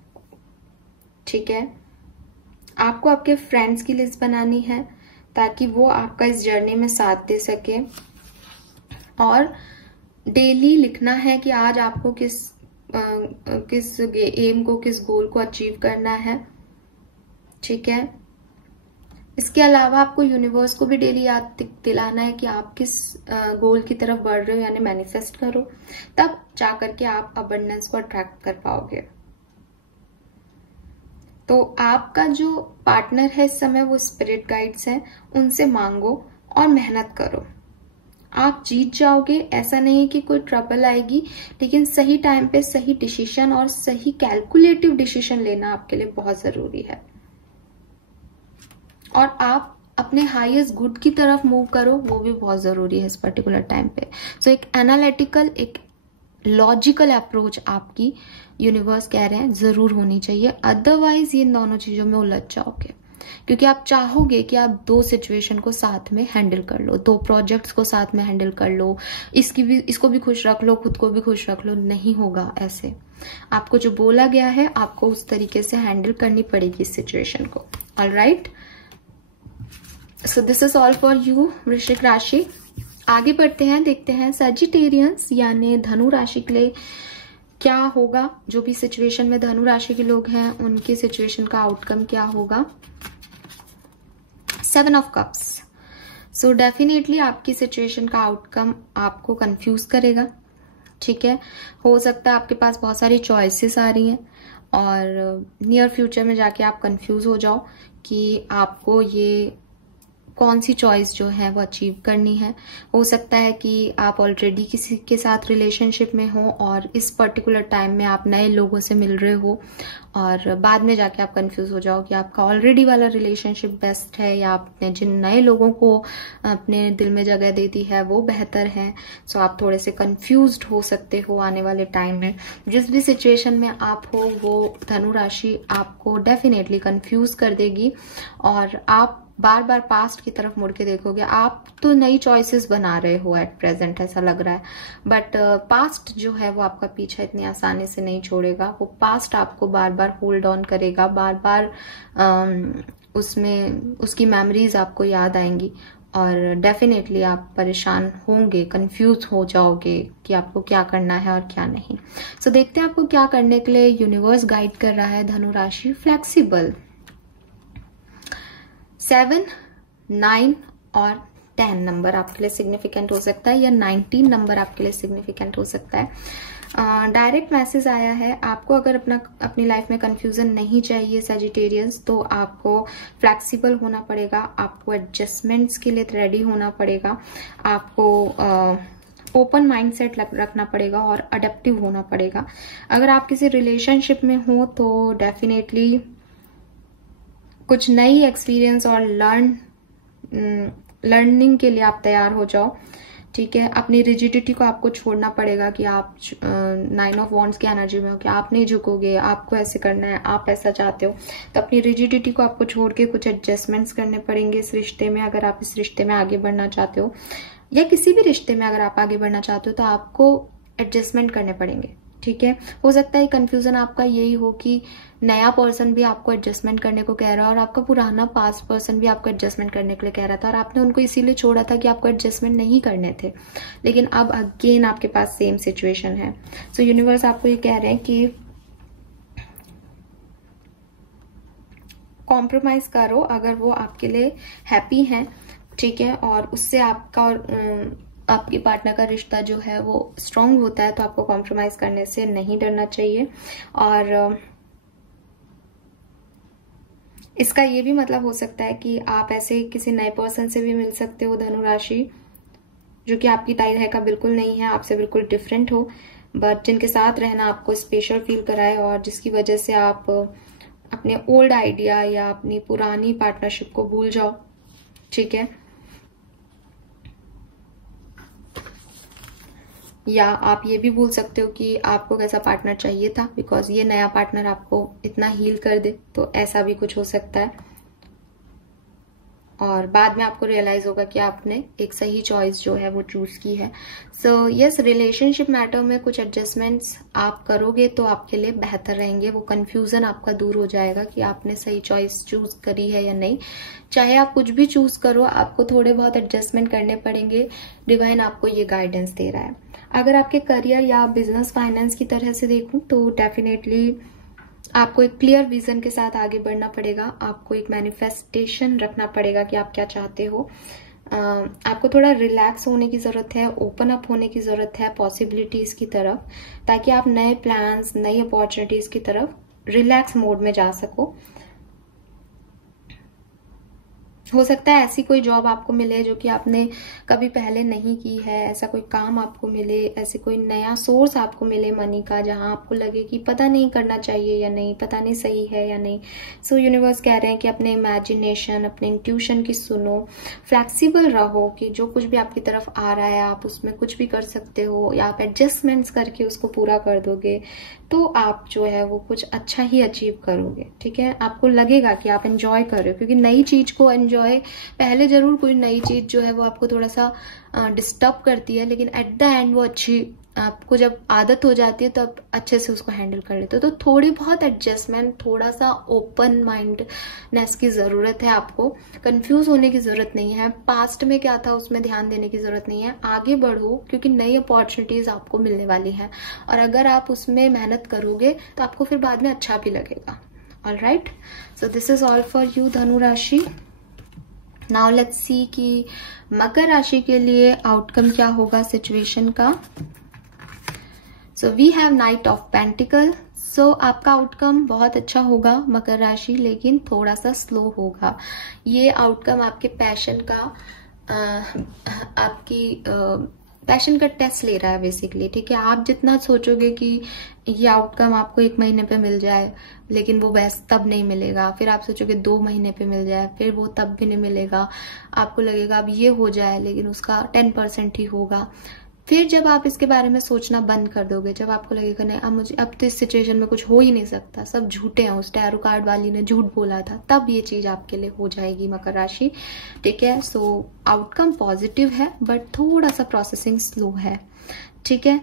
ठीक है। आपको आपके फ्रेंड्स की लिस्ट बनानी है ताकि वो आपका इस जर्नी में साथ दे सके, और डेली लिखना है कि आज आपको किस एम को, किस गोल को अचीव करना है, ठीक है। इसके अलावा आपको यूनिवर्स को भी डेली याद दिलाना है कि आप किस गोल की तरफ बढ़ रहे हो, यानी मैनिफेस्ट करो, तब जाकर के आप अबंडेंस को अट्रैक्ट कर पाओगे। तो आपका जो पार्टनर है इस समय वो स्पिरिट गाइड्स हैं, उनसे मांगो और मेहनत करो, आप जीत जाओगे। ऐसा नहीं है कि कोई ट्रबल आएगी, लेकिन सही टाइम पे सही डिसीजन और सही कैलकुलेटिव डिसीजन लेना आपके लिए बहुत जरूरी है, और आप अपने हाईएस्ट गुड की तरफ मूव करो, वो भी बहुत जरूरी है इस पर्टिकुलर टाइम पे। सो एक एनालिटिकल, एक लॉजिकल अप्रोच आपकी यूनिवर्स कह रहे हैं जरूर होनी चाहिए, अदरवाइज ये दोनों चीजों में उलझ जाओगे, क्योंकि आप चाहोगे कि आप 2 सिचुएशन को साथ में हैंडल कर लो, 2 प्रोजेक्ट्स को साथ में हैंडल कर लो, इसको भी खुश रख लो, खुद को भी खुश रख लो। नहीं होगा ऐसे। आपको जो बोला गया है आपको उस तरीके से हैंडल करनी पड़ेगी इस सिचुएशन को। Alright, so this is all for you वृश्चिक राशि। आगे बढ़ते हैं, देखते हैं सजिटेरियंस यानी धनु राशि के लिए क्या होगा। जो भी सिचुएशन में धनु राशि के लोग हैं उनकी सिचुएशन का आउटकम क्या होगा। 7 ऑफ कप्स। सो डेफिनेटली आपकी सिचुएशन का आउटकम आपको कंफ्यूज करेगा, ठीक है। हो सकता है आपके पास बहुत सारी चॉइसेस आ रही हैं और नियर फ्यूचर में जाके आप कंफ्यूज हो जाओ कि आपको ये कौन सी चॉइस जो है वो अचीव करनी है। हो सकता है कि आप ऑलरेडी किसी के साथ रिलेशनशिप में हो और इस पर्टिकुलर टाइम में आप नए लोगों से मिल रहे हो और बाद में जाके आप कंफ्यूज हो जाओ कि आपका ऑलरेडी वाला रिलेशनशिप बेस्ट है या आपने जिन नए लोगों को अपने दिल में जगह दे दी है वो बेहतर है। सो आप थोड़े से कंफ्यूज्ड हो सकते हो आने वाले टाइम में। जिस भी सिचुएशन में आप हो वो धनु राशि आपको डेफिनेटली कंफ्यूज कर देगी और आप बार बार पास्ट की तरफ मुड़ के देखोगे। आप तो नई चॉइसेस बना रहे हो एट प्रेजेंट, ऐसा लग रहा है, बट पास्ट जो है वो आपका पीछा इतनी आसानी से नहीं छोड़ेगा। वो पास्ट आपको बार बार होल्ड ऑन करेगा, बार बार उसमें उसकी मेमोरीज आपको याद आएंगी और डेफिनेटली आप परेशान होंगे, कंफ्यूज हो जाओगे कि आपको क्या करना है और क्या नहीं। सो देखते हैं आपको क्या करने के लिए यूनिवर्स गाइड कर रहा है धनु राशि। फ्लेक्सिबल। 7, 9 और 10 नंबर आपके लिए सिग्निफिकेंट हो सकता है या 19 नंबर आपके लिए सिग्निफिकेंट हो सकता है। डायरेक्ट मैसेज आया है आपको। अगर अपनी लाइफ में कंफ्यूजन नहीं चाहिए सजिटेरियंस, तो आपको फ्लेक्सिबल होना पड़ेगा, आपको एडजस्टमेंट्स के लिए रेडी होना पड़ेगा, आपको ओपन माइंडसेट रखना पड़ेगा और अडेप्टिव होना पड़ेगा। अगर आप किसी रिलेशनशिप में हो तो डेफिनेटली कुछ नई एक्सपीरियंस और लर्निंग के लिए आप तैयार हो जाओ, ठीक है। अपनी रिजिडिटी को आपको छोड़ना पड़ेगा कि आप 9 ऑफ वॉन्ड्स की एनर्जी में हो कि आप नहीं झुकोगे, आपको ऐसे करना है, आप ऐसा चाहते हो, तो अपनी रिजिडिटी को आपको छोड़ के कुछ एडजस्टमेंट्स करने पड़ेंगे इस रिश्ते में। अगर आप इस रिश्ते में आगे बढ़ना चाहते हो या किसी भी रिश्ते में अगर आप आगे बढ़ना चाहते हो तो आपको एडजस्टमेंट करने पड़ेंगे, ठीक है। हो सकता है कंफ्यूजन आपका यही हो कि नया पर्सन भी आपको एडजस्टमेंट करने को कह रहा है और आपका पुराना पास्ट पर्सन भी आपको एडजस्टमेंट करने के लिए कह रहा था और आपने उनको इसीलिए छोड़ा था कि आपको एडजस्टमेंट नहीं करने थे, लेकिन अब अगेन आपके पास सेम सिचुएशन है। सो यूनिवर्स आपको ये कह रहे हैं कि कॉम्प्रोमाइज करो अगर वो आपके लिए हैप्पी हैं, ठीक है, और उससे आपका और आपके पार्टनर का रिश्ता जो है वो स्ट्रांग होता है, तो आपको कॉम्प्रोमाइज करने से नहीं डरना चाहिए। और इसका ये भी मतलब हो सकता है कि आप ऐसे किसी नए पर्सन से भी मिल सकते हो धनु राशि, जो कि आपकी टाइप का बिल्कुल नहीं है, आपसे बिल्कुल डिफरेंट हो, बट जिनके साथ रहना आपको स्पेशल फील कराए और जिसकी वजह से आप अपने ओल्ड आइडिया या अपनी पुरानी पार्टनरशिप को भूल जाओ, ठीक है। या आप ये भी भूल सकते हो कि आपको कैसा पार्टनर चाहिए था, बिकॉज ये नया पार्टनर आपको इतना हील कर दे, तो ऐसा भी कुछ हो सकता है। और बाद में आपको रियलाइज होगा कि आपने एक सही चॉइस जो है वो चूज की है। सो यस, रिलेशनशिप मैटर में कुछ एडजस्टमेंट्स आप करोगे तो आपके लिए बेहतर रहेंगे। वो कंफ्यूजन आपका दूर हो जाएगा कि आपने सही चॉइस चूज करी है या नहीं। चाहे आप कुछ भी चूज करो, आपको थोड़े बहुत एडजस्टमेंट करने पड़ेंगे। डिवाइन आपको ये गाइडेंस दे रहा है। अगर आपके करियर या बिजनेस फाइनेंस की तरह से देखूं तो डेफिनेटली आपको एक क्लियर विजन के साथ आगे बढ़ना पड़ेगा। आपको एक मैनिफेस्टेशन रखना पड़ेगा कि आप क्या चाहते हो। आपको थोड़ा रिलैक्स होने की जरूरत है, ओपन अप होने की जरूरत है पॉसिबिलिटीज की तरफ, ताकि आप नए प्लान्स, नई अपॉर्चुनिटीज की तरफ रिलैक्स मोड में जा सको। हो सकता है ऐसी कोई जॉब आपको मिले जो कि आपने कभी पहले नहीं की है, ऐसा कोई काम आपको मिले, ऐसे कोई नया सोर्स आपको मिले मनी का, जहां आपको लगे कि पता नहीं करना चाहिए या नहीं, पता नहीं सही है या नहीं। सो यूनिवर्स कह रहे हैं कि अपने इमेजिनेशन, अपने इंट्यूशन की सुनो, फ्लेक्सिबल रहो कि जो कुछ भी आपकी तरफ आ रहा है आप उसमें कुछ भी कर सकते हो, या आप एडजस्टमेंट्स करके उसको पूरा कर दोगे तो आप जो है वो कुछ अच्छा ही अचीव करोगे, ठीक है। आपको लगेगा कि आप एंजॉय कर रहे हो, क्योंकि नई चीज को एंजॉय, पहले जरूर कोई नई चीज जो है वो आपको थोड़ा सा डिस्टर्ब करती है, लेकिन एट द एंड वो अच्छी, आपको जब आदत हो जाती है तो आप अच्छे से उसको हैंडल कर लेते हो। तो थोड़ी बहुत एडजस्टमेंट, थोड़ा सा ओपन माइंडनेस की जरूरत है। आपको कंफ्यूज होने की जरूरत नहीं है, पास्ट में क्या था उसमें ध्यान देने की जरूरत नहीं है। आगे बढ़ो, क्योंकि नई अपॉर्चुनिटीज आपको मिलने वाली हैं और अगर आप उसमें मेहनत करोगे तो आपको फिर बाद में अच्छा भी लगेगा। Alright, so this is all for you धनु राशि। नाउ लेट्स सी कि मकर राशि के लिए आउटकम क्या होगा सिचुएशन का। So we have knight of pentacle. So आपका आउटकम बहुत अच्छा होगा मकर राशि, लेकिन थोड़ा सा स्लो होगा। ये आउटकम आपके पैशन का, आपकी पैशन का टेस्ट ले रहा है बेसिकली, ठीक है। आप जितना सोचोगे कि ये आउटकम आपको 1 महीने पे मिल जाए, लेकिन वो वैसे तब नहीं मिलेगा। फिर आप सोचोगे 2 महीने पे मिल जाए, फिर वो तब भी नहीं मिलेगा। आपको लगेगा अब ये हो जाए, लेकिन उसका 10% ही होगा। फिर जब आप इसके बारे में सोचना बंद कर दोगे, जब आपको लगेगा नहीं अब तो इस सिचुएशन में कुछ हो ही नहीं सकता, सब झूठे हैं, उस टैरो कार्ड वाली ने झूठ बोला था, तब ये चीज आपके लिए हो जाएगी मकर राशि, ठीक है। सो आउटकम पॉजिटिव है बट थोड़ा सा प्रोसेसिंग स्लो है, ठीक है।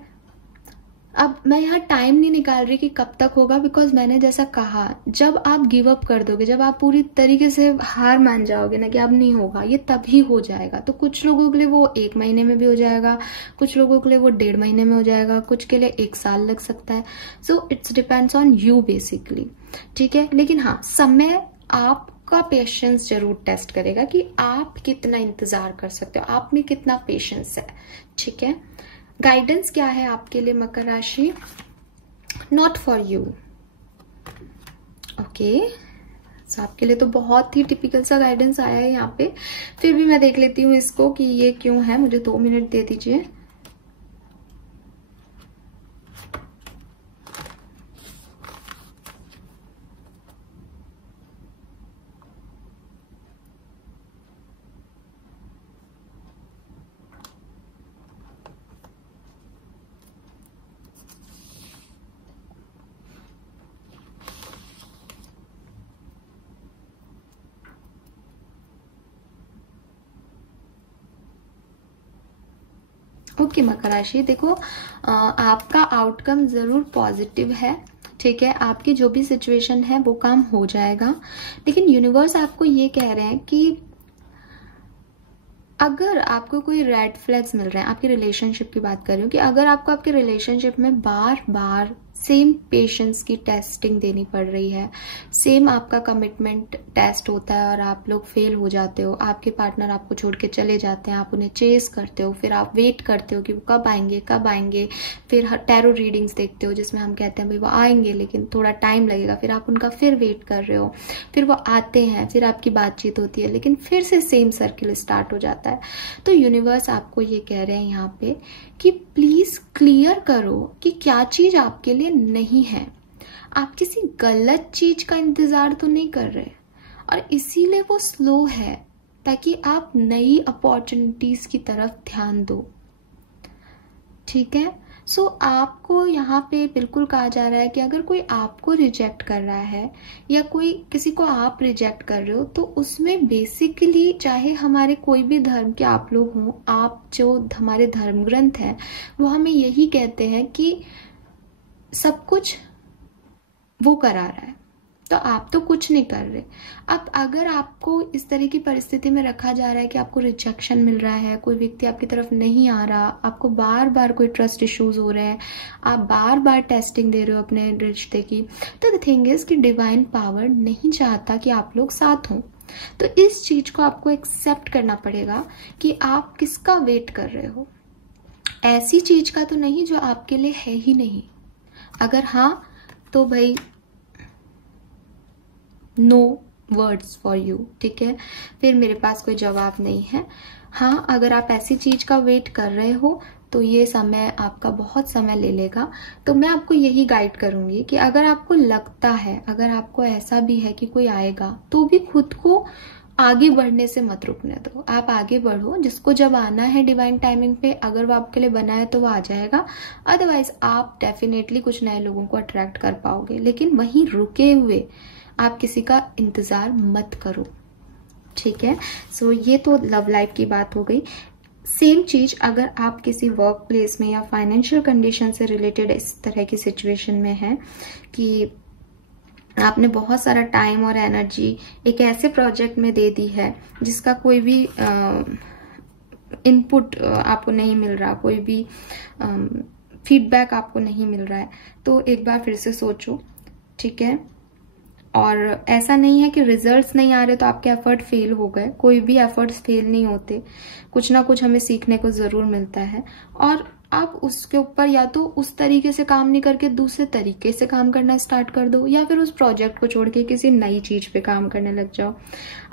अब मैं यहाँ टाइम नहीं निकाल रही कि कब तक होगा, बिकॉज मैंने जैसा कहा, जब आप गिव अप कर दोगे, जब आप पूरी तरीके से हार मान जाओगे ना कि अब नहीं होगा, ये तभी हो जाएगा। तो कुछ लोगों के लिए वो 1 महीने में भी हो जाएगा, कुछ लोगों के लिए वो 1.5 महीने में हो जाएगा, कुछ के लिए 1 साल लग सकता है। So it's depends on you basically, ठीक है। लेकिन हाँ, समय आपका पेशेंस जरूर टेस्ट करेगा कि आप कितना इंतजार कर सकते हो, आप में कितना पेशेंस है, ठीक है। गाइडेंस क्या है आपके लिए मकर राशि? Not for you. ओके, सो आपके लिए तो बहुत ही टिपिकल सा गाइडेंस आया है यहाँ पे। फिर भी मैं देख लेती हूँ इसको कि ये क्यों है। मुझे 2 मिनट दे दीजिए। ओके मकर राशि, देखो आपका आउटकम जरूर पॉजिटिव है, ठीक है। आपकी जो भी सिचुएशन है वो काम हो जाएगा, लेकिन यूनिवर्स आपको ये कह रहे हैं कि अगर आपको कोई रेड फ्लैग्स मिल रहे हैं, आपकी रिलेशनशिप की बात कर रही हूँ, कि अगर आपको आपके रिलेशनशिप में बार बार सेम पेशेंस की टेस्टिंग देनी पड़ रही है, सेम आपका कमिटमेंट टेस्ट होता है और आप लोग फेल हो जाते हो, आपके पार्टनर आपको छोड़ के चले जाते हैं, आप उन्हें चेस करते हो, फिर आप वेट करते हो कि वो कब आएंगे कब आएंगे, फिर टैरो रीडिंग्स देखते हो जिसमें हम कहते हैं भाई वो आएंगे लेकिन थोड़ा टाइम लगेगा, फिर आप उनका फिर वेट कर रहे हो, फिर वो आते हैं, फिर आपकी बातचीत होती है, लेकिन फिर से सेम सर्किल स्टार्ट हो जाता है। तो यूनिवर्स आपको ये कह रहे हैं यहाँ पे कि प्लीज क्लियर करो कि क्या चीज आपके लिए नहीं है। आप किसी गलत चीज का इंतजार तो नहीं कर रहे, और इसीलिए वो स्लो है, ताकि आप नई अपॉर्चुनिटीज की तरफ ध्यान दो, ठीक है। सो आपको यहाँ पे बिल्कुल कहा जा रहा है कि अगर कोई आपको रिजेक्ट कर रहा है या कोई किसी को आप रिजेक्ट कर रहे हो, तो उसमें बेसिकली चाहे हमारे कोई भी धर्म के आप लोग हों, आप जो हमारे धर्म ग्रंथ हैं वो हमें यही कहते हैं कि सब कुछ वो करा रहा है, तो आप तो कुछ नहीं कर रहे। अब अगर आपको इस तरह की परिस्थिति में रखा जा रहा है कि आपको रिजेक्शन मिल रहा है, कोई व्यक्ति आपकी तरफ नहीं आ रहा, आपको बार बार कोई ट्रस्ट इश्यूज हो रहे हैं, आप बार बार टेस्टिंग दे रहे हो अपने रिश्ते की, तो द थिंग इज कि डिवाइन पावर नहीं चाहता कि आप लोग साथ हों। तो इस चीज को आपको एक्सेप्ट करना पड़ेगा कि आप किसका वेट कर रहे हो, ऐसी चीज का तो नहीं जो आपके लिए है ही नहीं। अगर हाँ, तो भाई नो वर्ड्स फॉर यू, ठीक है, फिर मेरे पास कोई जवाब नहीं है। हाँ, अगर आप ऐसी चीज का वेट कर रहे हो तो ये समय आपका बहुत समय ले लेगा। तो मैं आपको यही गाइड करूंगी कि अगर आपको लगता है, अगर आपको ऐसा भी है कि कोई आएगा, तो भी खुद को आगे बढ़ने से मत रुकने दो। आप आगे बढ़ो, जिसको जब आना है डिवाइन टाइमिंग पे, अगर वो आपके लिए बना है तो वो आ जाएगा, अदरवाइज आप डेफिनेटली कुछ नए लोगों को अट्रैक्ट कर पाओगे, लेकिन वहीं रुके हुए आप किसी का इंतजार मत करो, ठीक है। सो ये तो लव लाइफ की बात हो गई। सेम चीज अगर आप किसी वर्क प्लेस में या फाइनेंशियल कंडीशन से रिलेटेड इस तरह की सिचुएशन में है कि आपने बहुत सारा टाइम और एनर्जी एक ऐसे प्रोजेक्ट में दे दी है जिसका कोई भी इनपुट आपको नहीं मिल रहा, कोई भी फीडबैक आपको नहीं मिल रहा है, तो एक बार फिर से सोचो, ठीक है। और ऐसा नहीं है कि रिजल्ट्स नहीं आ रहे तो आपके एफर्ट फेल हो गए, कोई भी एफर्ट्स फेल नहीं होते, कुछ ना कुछ हमें सीखने को जरूर मिलता है। और आप उसके ऊपर या तो उस तरीके से काम नहीं करके दूसरे तरीके से काम करना स्टार्ट कर दो, या फिर उस प्रोजेक्ट को छोड़ के किसी नई चीज पे काम करने लग जाओ।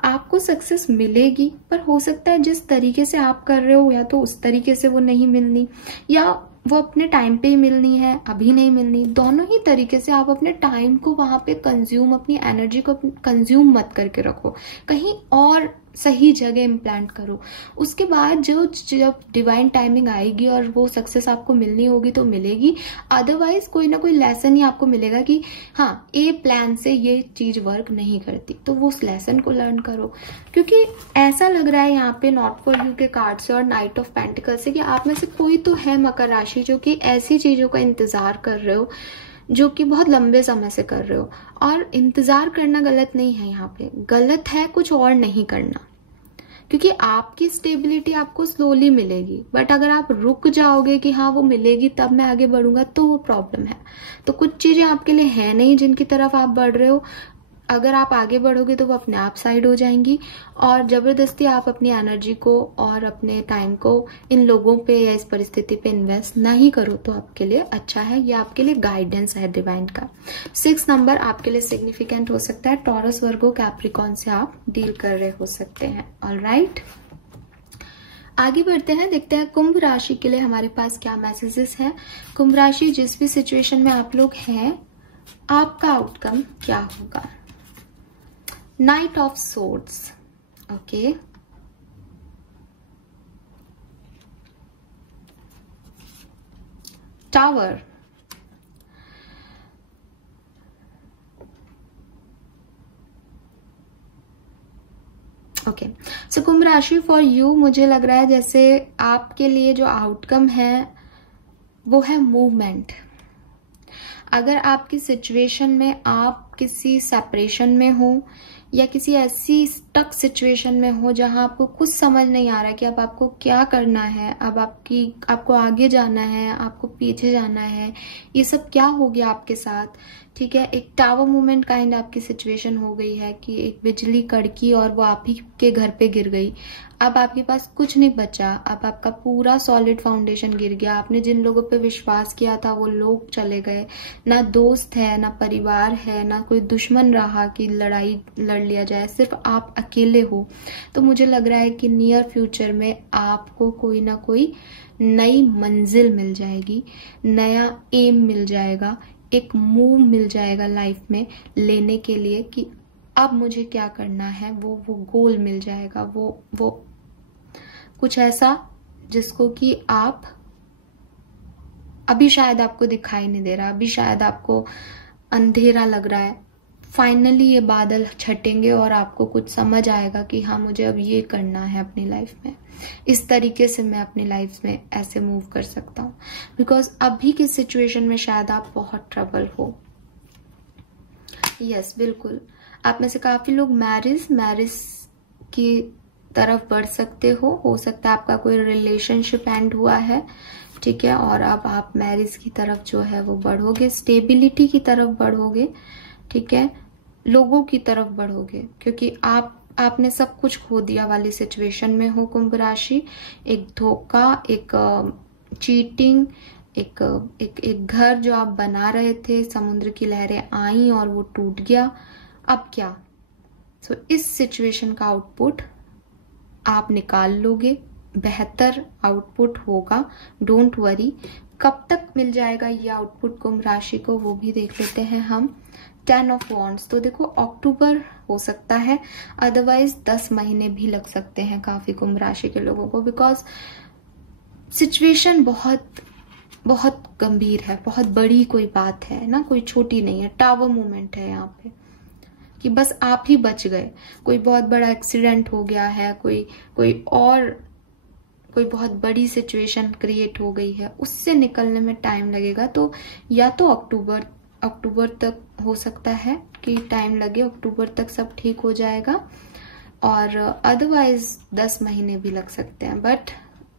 आपको सक्सेस मिलेगी, पर हो सकता है जिस तरीके से आप कर रहे हो या तो उस तरीके से वो नहीं मिलनी, या वो अपने टाइम पे ही मिलनी है, अभी नहीं मिलनी। दोनों ही तरीके से आप अपने टाइम को वहां पे कंज्यूम, अपनी एनर्जी को कंज्यूम मत करके रखो, कहीं और सही जगह इम्प्लांट करो। उसके बाद जब डिवाइन टाइमिंग आएगी और वो सक्सेस आपको मिलनी होगी तो मिलेगी, अदरवाइज कोई ना कोई लेसन ही आपको मिलेगा कि हाँ, ए प्लान से ये चीज वर्क नहीं करती, तो वो उस लेसन को लर्न करो। क्योंकि ऐसा लग रहा है यहाँ पे नॉट फॉर यू के कार्ड से और नाइट ऑफ पेंटिकल से कि आप में से कोई तो है मकर राशि जो कि ऐसी चीजों का इंतजार कर रहे हो जो कि बहुत लंबे समय से कर रहे हो। और इंतजार करना गलत नहीं है, यहाँ पे गलत है कुछ और नहीं करना, क्योंकि आपकी स्टेबिलिटी आपको स्लोली मिलेगी। बट अगर आप रुक जाओगे कि हाँ वो मिलेगी तब मैं आगे बढ़ूंगा, तो वो प्रॉब्लम है। तो कुछ चीजें आपके लिए है नहीं जिनकी तरफ आप बढ़ रहे हो, अगर आप आगे बढ़ोगे तो वो अपने आप साइड हो जाएंगी, और जबरदस्ती आप अपनी एनर्जी को और अपने टाइम को इन लोगों पे या इस परिस्थिति पे इन्वेस्ट नहीं करो तो आपके लिए अच्छा है। ये आपके लिए गाइडेंस है डिवाइन का। 6 नंबर आपके लिए सिग्निफिकेंट हो सकता है। टॉरस, वर्गो, कैप्रिकॉन से आप डील कर रहे हो सकते हैं। ऑलराइट, आगे बढ़ते हैं, देखते हैं कुंभ राशि के लिए हमारे पास क्या मैसेजेस हैं। कुंभ राशि, जिस भी सिचुएशन में आप लोग हैं, आपका आउटकम क्या होगा। Knight of swords, okay, tower, okay. So Kumbh राशि फॉर यू, मुझे लग रहा है जैसे आपके लिए जो आउटकम है वो है मूवमेंट। अगर आपकी सिचुएशन में आप किसी सेपरेशन में हो या किसी ऐसी स्टक सिचुएशन में हो जहां आपको कुछ समझ नहीं आ रहा है कि अब आपको क्या करना है, अब आपको आगे जाना है, आपको पीछे जाना है, ये सब क्या हो गया आपके साथ, ठीक है। एक टावर मूवमेंट काइंड आपकी सिचुएशन हो गई है कि एक बिजली कड़की और वो आप ही के घर पे गिर गई। अब आपके पास कुछ नहीं बचा, अब आपका पूरा सॉलिड फाउंडेशन गिर गया। आपने जिन लोगों पे विश्वास किया था वो लोग चले गए, ना दोस्त है, ना परिवार है, ना कोई दुश्मन रहा कि लड़ाई लड़ लिया जाए, सिर्फ आप अकेले हो। तो मुझे लग रहा है कि नियर फ्यूचर में आपको कोई ना कोई नई मंजिल मिल जाएगी, नया एम मिल जाएगा, एक मूव मिल जाएगा लाइफ में लेने के लिए कि अब मुझे क्या करना है। वो गोल मिल जाएगा, वो कुछ ऐसा जिसको कि आप अभी शायद आपको दिखाई नहीं दे रहा, अभी शायद आपको अंधेरा लग रहा है। फाइनली ये बादल छटेंगे और आपको कुछ समझ आएगा कि हाँ, मुझे अब ये करना है अपनी लाइफ में, इस तरीके से मैं अपनी लाइफ में ऐसे मूव कर सकता हूँ। बिकॉज अभी की सिचुएशन में शायद आप बहुत ट्रबल हो। यस, बिल्कुल, आप में से काफी लोग मैरिज की तरफ बढ़ सकते हो सकता है आपका कोई रिलेशनशिप एंड हुआ है, ठीक है, और अब आप मैरिज की तरफ जो है वो बढ़ोगे, स्टेबिलिटी की तरफ बढ़ोगे, ठीक है, लोगों की तरफ बढ़ोगे, क्योंकि आपने सब कुछ खो दिया वाली सिचुएशन में हो कुंभ राशि। एक धोखा, एक चीटिंग, एक घर जो आप बना रहे थे, समुद्र की लहरें आई और वो टूट गया। अब क्या? सो इस सिचुएशन का आउटपुट आप निकाल लोगे, बेहतर आउटपुट होगा, डोंट वरी। कब तक मिल जाएगा ये आउटपुट कुंभ राशि को, वो भी देख लेते हैं हम। 10 ऑफ वॉन्ड्स, तो देखो अक्टूबर हो सकता है, अदरवाइज 10 महीने भी लग सकते हैं काफी कुंभ राशि के लोगों को, बिकॉज सिचुएशन बहुत गंभीर है, बहुत बड़ी कोई बात है ना, कोई छोटी नहीं है। टावर मूवमेंट है यहाँ पे कि बस आप ही बच गए, कोई बहुत बड़ा एक्सीडेंट हो गया है, कोई बहुत बड़ी सिचुएशन क्रिएट हो गई है, उससे निकलने में टाइम लगेगा। तो या तो अक्टूबर तक हो सकता है कि टाइम लगे, अक्टूबर तक सब ठीक हो जाएगा, और अदरवाइज 10 महीने भी लग सकते हैं, बट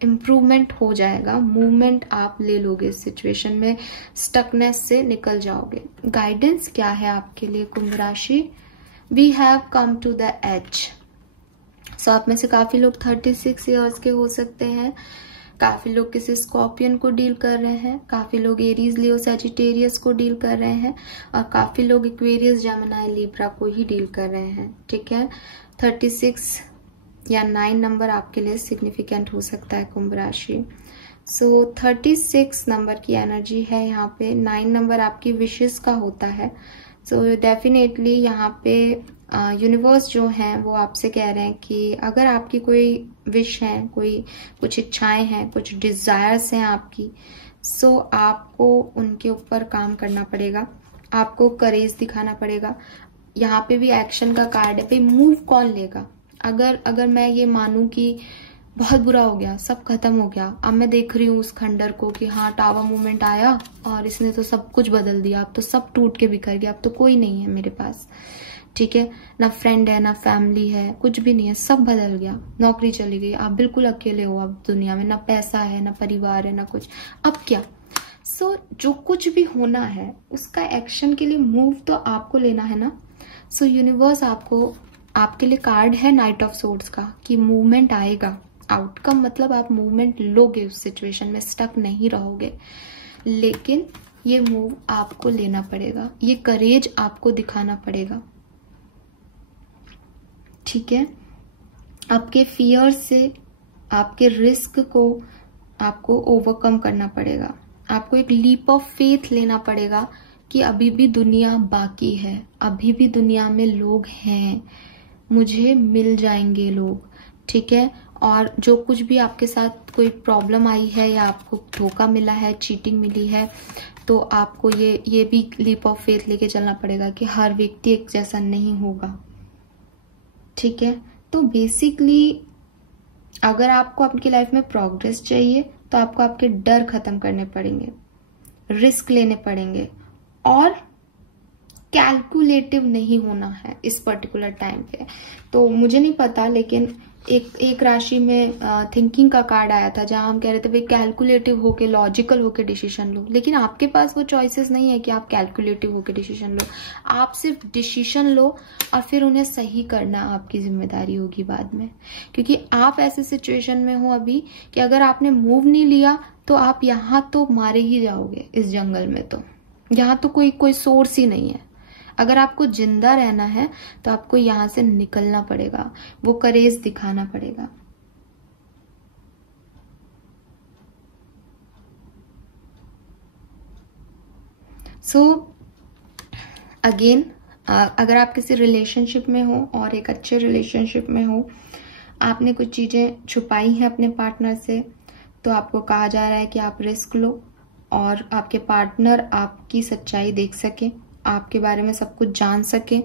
इम्प्रूवमेंट हो जाएगा, मूवमेंट आप ले लोगे, सिचुएशन में स्टकनेस से निकल जाओगे। गाइडेंस क्या है आपके लिए कुंभ राशि? We have come to the edge. So आप में से काफी लोग 36 इयर्स के हो सकते हैं, काफी लोग किसी स्कॉर्पियन को डील कर रहे हैं, काफी लोग एरीज, लियो, सजिटेरियस को डील कर रहे हैं, और काफी लोग एक्वेरियस, जेमिनी, लिब्रा को ही डील कर रहे हैं, ठीक है। 36 या 9 नंबर आपके लिए सिग्निफिकेंट हो सकता है कुंभ राशि। सो 36 नंबर की एनर्जी है यहाँ पे। 9 नंबर आपकी विशेष का होता है। सो डेफिनेटली यहाँ पे यूनिवर्स जो है वो आपसे कह रहे हैं कि अगर आपकी कोई विश है, कुछ इच्छाएं हैं, कुछ डिजायर्स हैं आपकी, सो आपको उनके ऊपर काम करना पड़ेगा, आपको करेज दिखाना पड़ेगा। यहाँ पे भी एक्शन का कार्ड है, भाई मूव कौन लेगा? अगर मैं ये मानूं कि बहुत बुरा हो गया, सब खत्म हो गया, अब मैं देख रही हूँ उस खंडर को कि हाँ, टावर मूवमेंट आया और इसने तो सब कुछ बदल दिया, अब तो सब टूट के बिखर गया, अब तो कोई नहीं है मेरे पास, ठीक है, ना फ्रेंड है, ना फैमिली है, कुछ भी नहीं है, सब बदल गया, नौकरी चली गई, आप बिल्कुल अकेले हो अब दुनिया में, ना पैसा है, ना परिवार है, ना कुछ, अब क्या? सो जो कुछ भी होना है उसका एक्शन के लिए मूव तो आपको लेना है ना। सो यूनिवर्स आपको, आपके लिए कार्ड है नाइट ऑफ सोर्ड्स का कि मूवमेंट आएगा। आउटकम मतलब आप मूवमेंट लोगे, उस सिचुएशन में स्टक नहीं रहोगे, लेकिन ये मूव आपको लेना पड़ेगा, ये करेज आपको दिखाना पड़ेगा। ठीक है, आपके फियर से, आपके रिस्क को आपको ओवरकम करना पड़ेगा। आपको एक लीप ऑफ फेथ लेना पड़ेगा कि अभी भी दुनिया बाकी है, अभी भी दुनिया में लोग हैं, मुझे मिल जाएंगे लोग। ठीक है, और जो कुछ भी आपके साथ कोई प्रॉब्लम आई है या आपको धोखा मिला है, चीटिंग मिली है, तो आपको ये भी लीप ऑफ फेथ लेके चलना पड़ेगा कि हर व्यक्ति एक जैसा नहीं होगा। ठीक है, तो बेसिकली अगर आपको आपकी लाइफ में प्रोग्रेस चाहिए तो आपको आपके डर खत्म करने पड़ेंगे, रिस्क लेने पड़ेंगे, और कैलकुलेटिव नहीं होना है इस पर्टिकुलर टाइम पे। तो मुझे नहीं पता, लेकिन एक राशि में थिंकिंग का कार्ड आया था जहां हम कह रहे थे भाई कैलकुलेटिव होके, लॉजिकल होके डिसीजन लो, लेकिन आपके पास वो चॉइसेस नहीं है कि आप कैलकुलेटिव होके डिसीजन लो। आप सिर्फ डिसीजन लो और फिर उन्हें सही करना आपकी जिम्मेदारी होगी बाद में, क्योंकि आप ऐसे सिचुएशन में हो अभी कि अगर आपने मूव नहीं लिया तो आप यहाँ तो मारे ही जाओगे इस जंगल में। तो यहाँ तो कोई सोर्स ही नहीं है। अगर आपको जिंदा रहना है तो आपको यहां से निकलना पड़ेगा, वो करेज दिखाना पड़ेगा। सो अगेन, अगर आप किसी रिलेशनशिप में हो और एक अच्छे रिलेशनशिप में हो, आपने कुछ चीजें छुपाई हैं अपने पार्टनर से, तो आपको कहा जा रहा है कि आप रिस्क लो और आपके पार्टनर आपकी सच्चाई देख सके, आपके बारे में सब कुछ जान सके।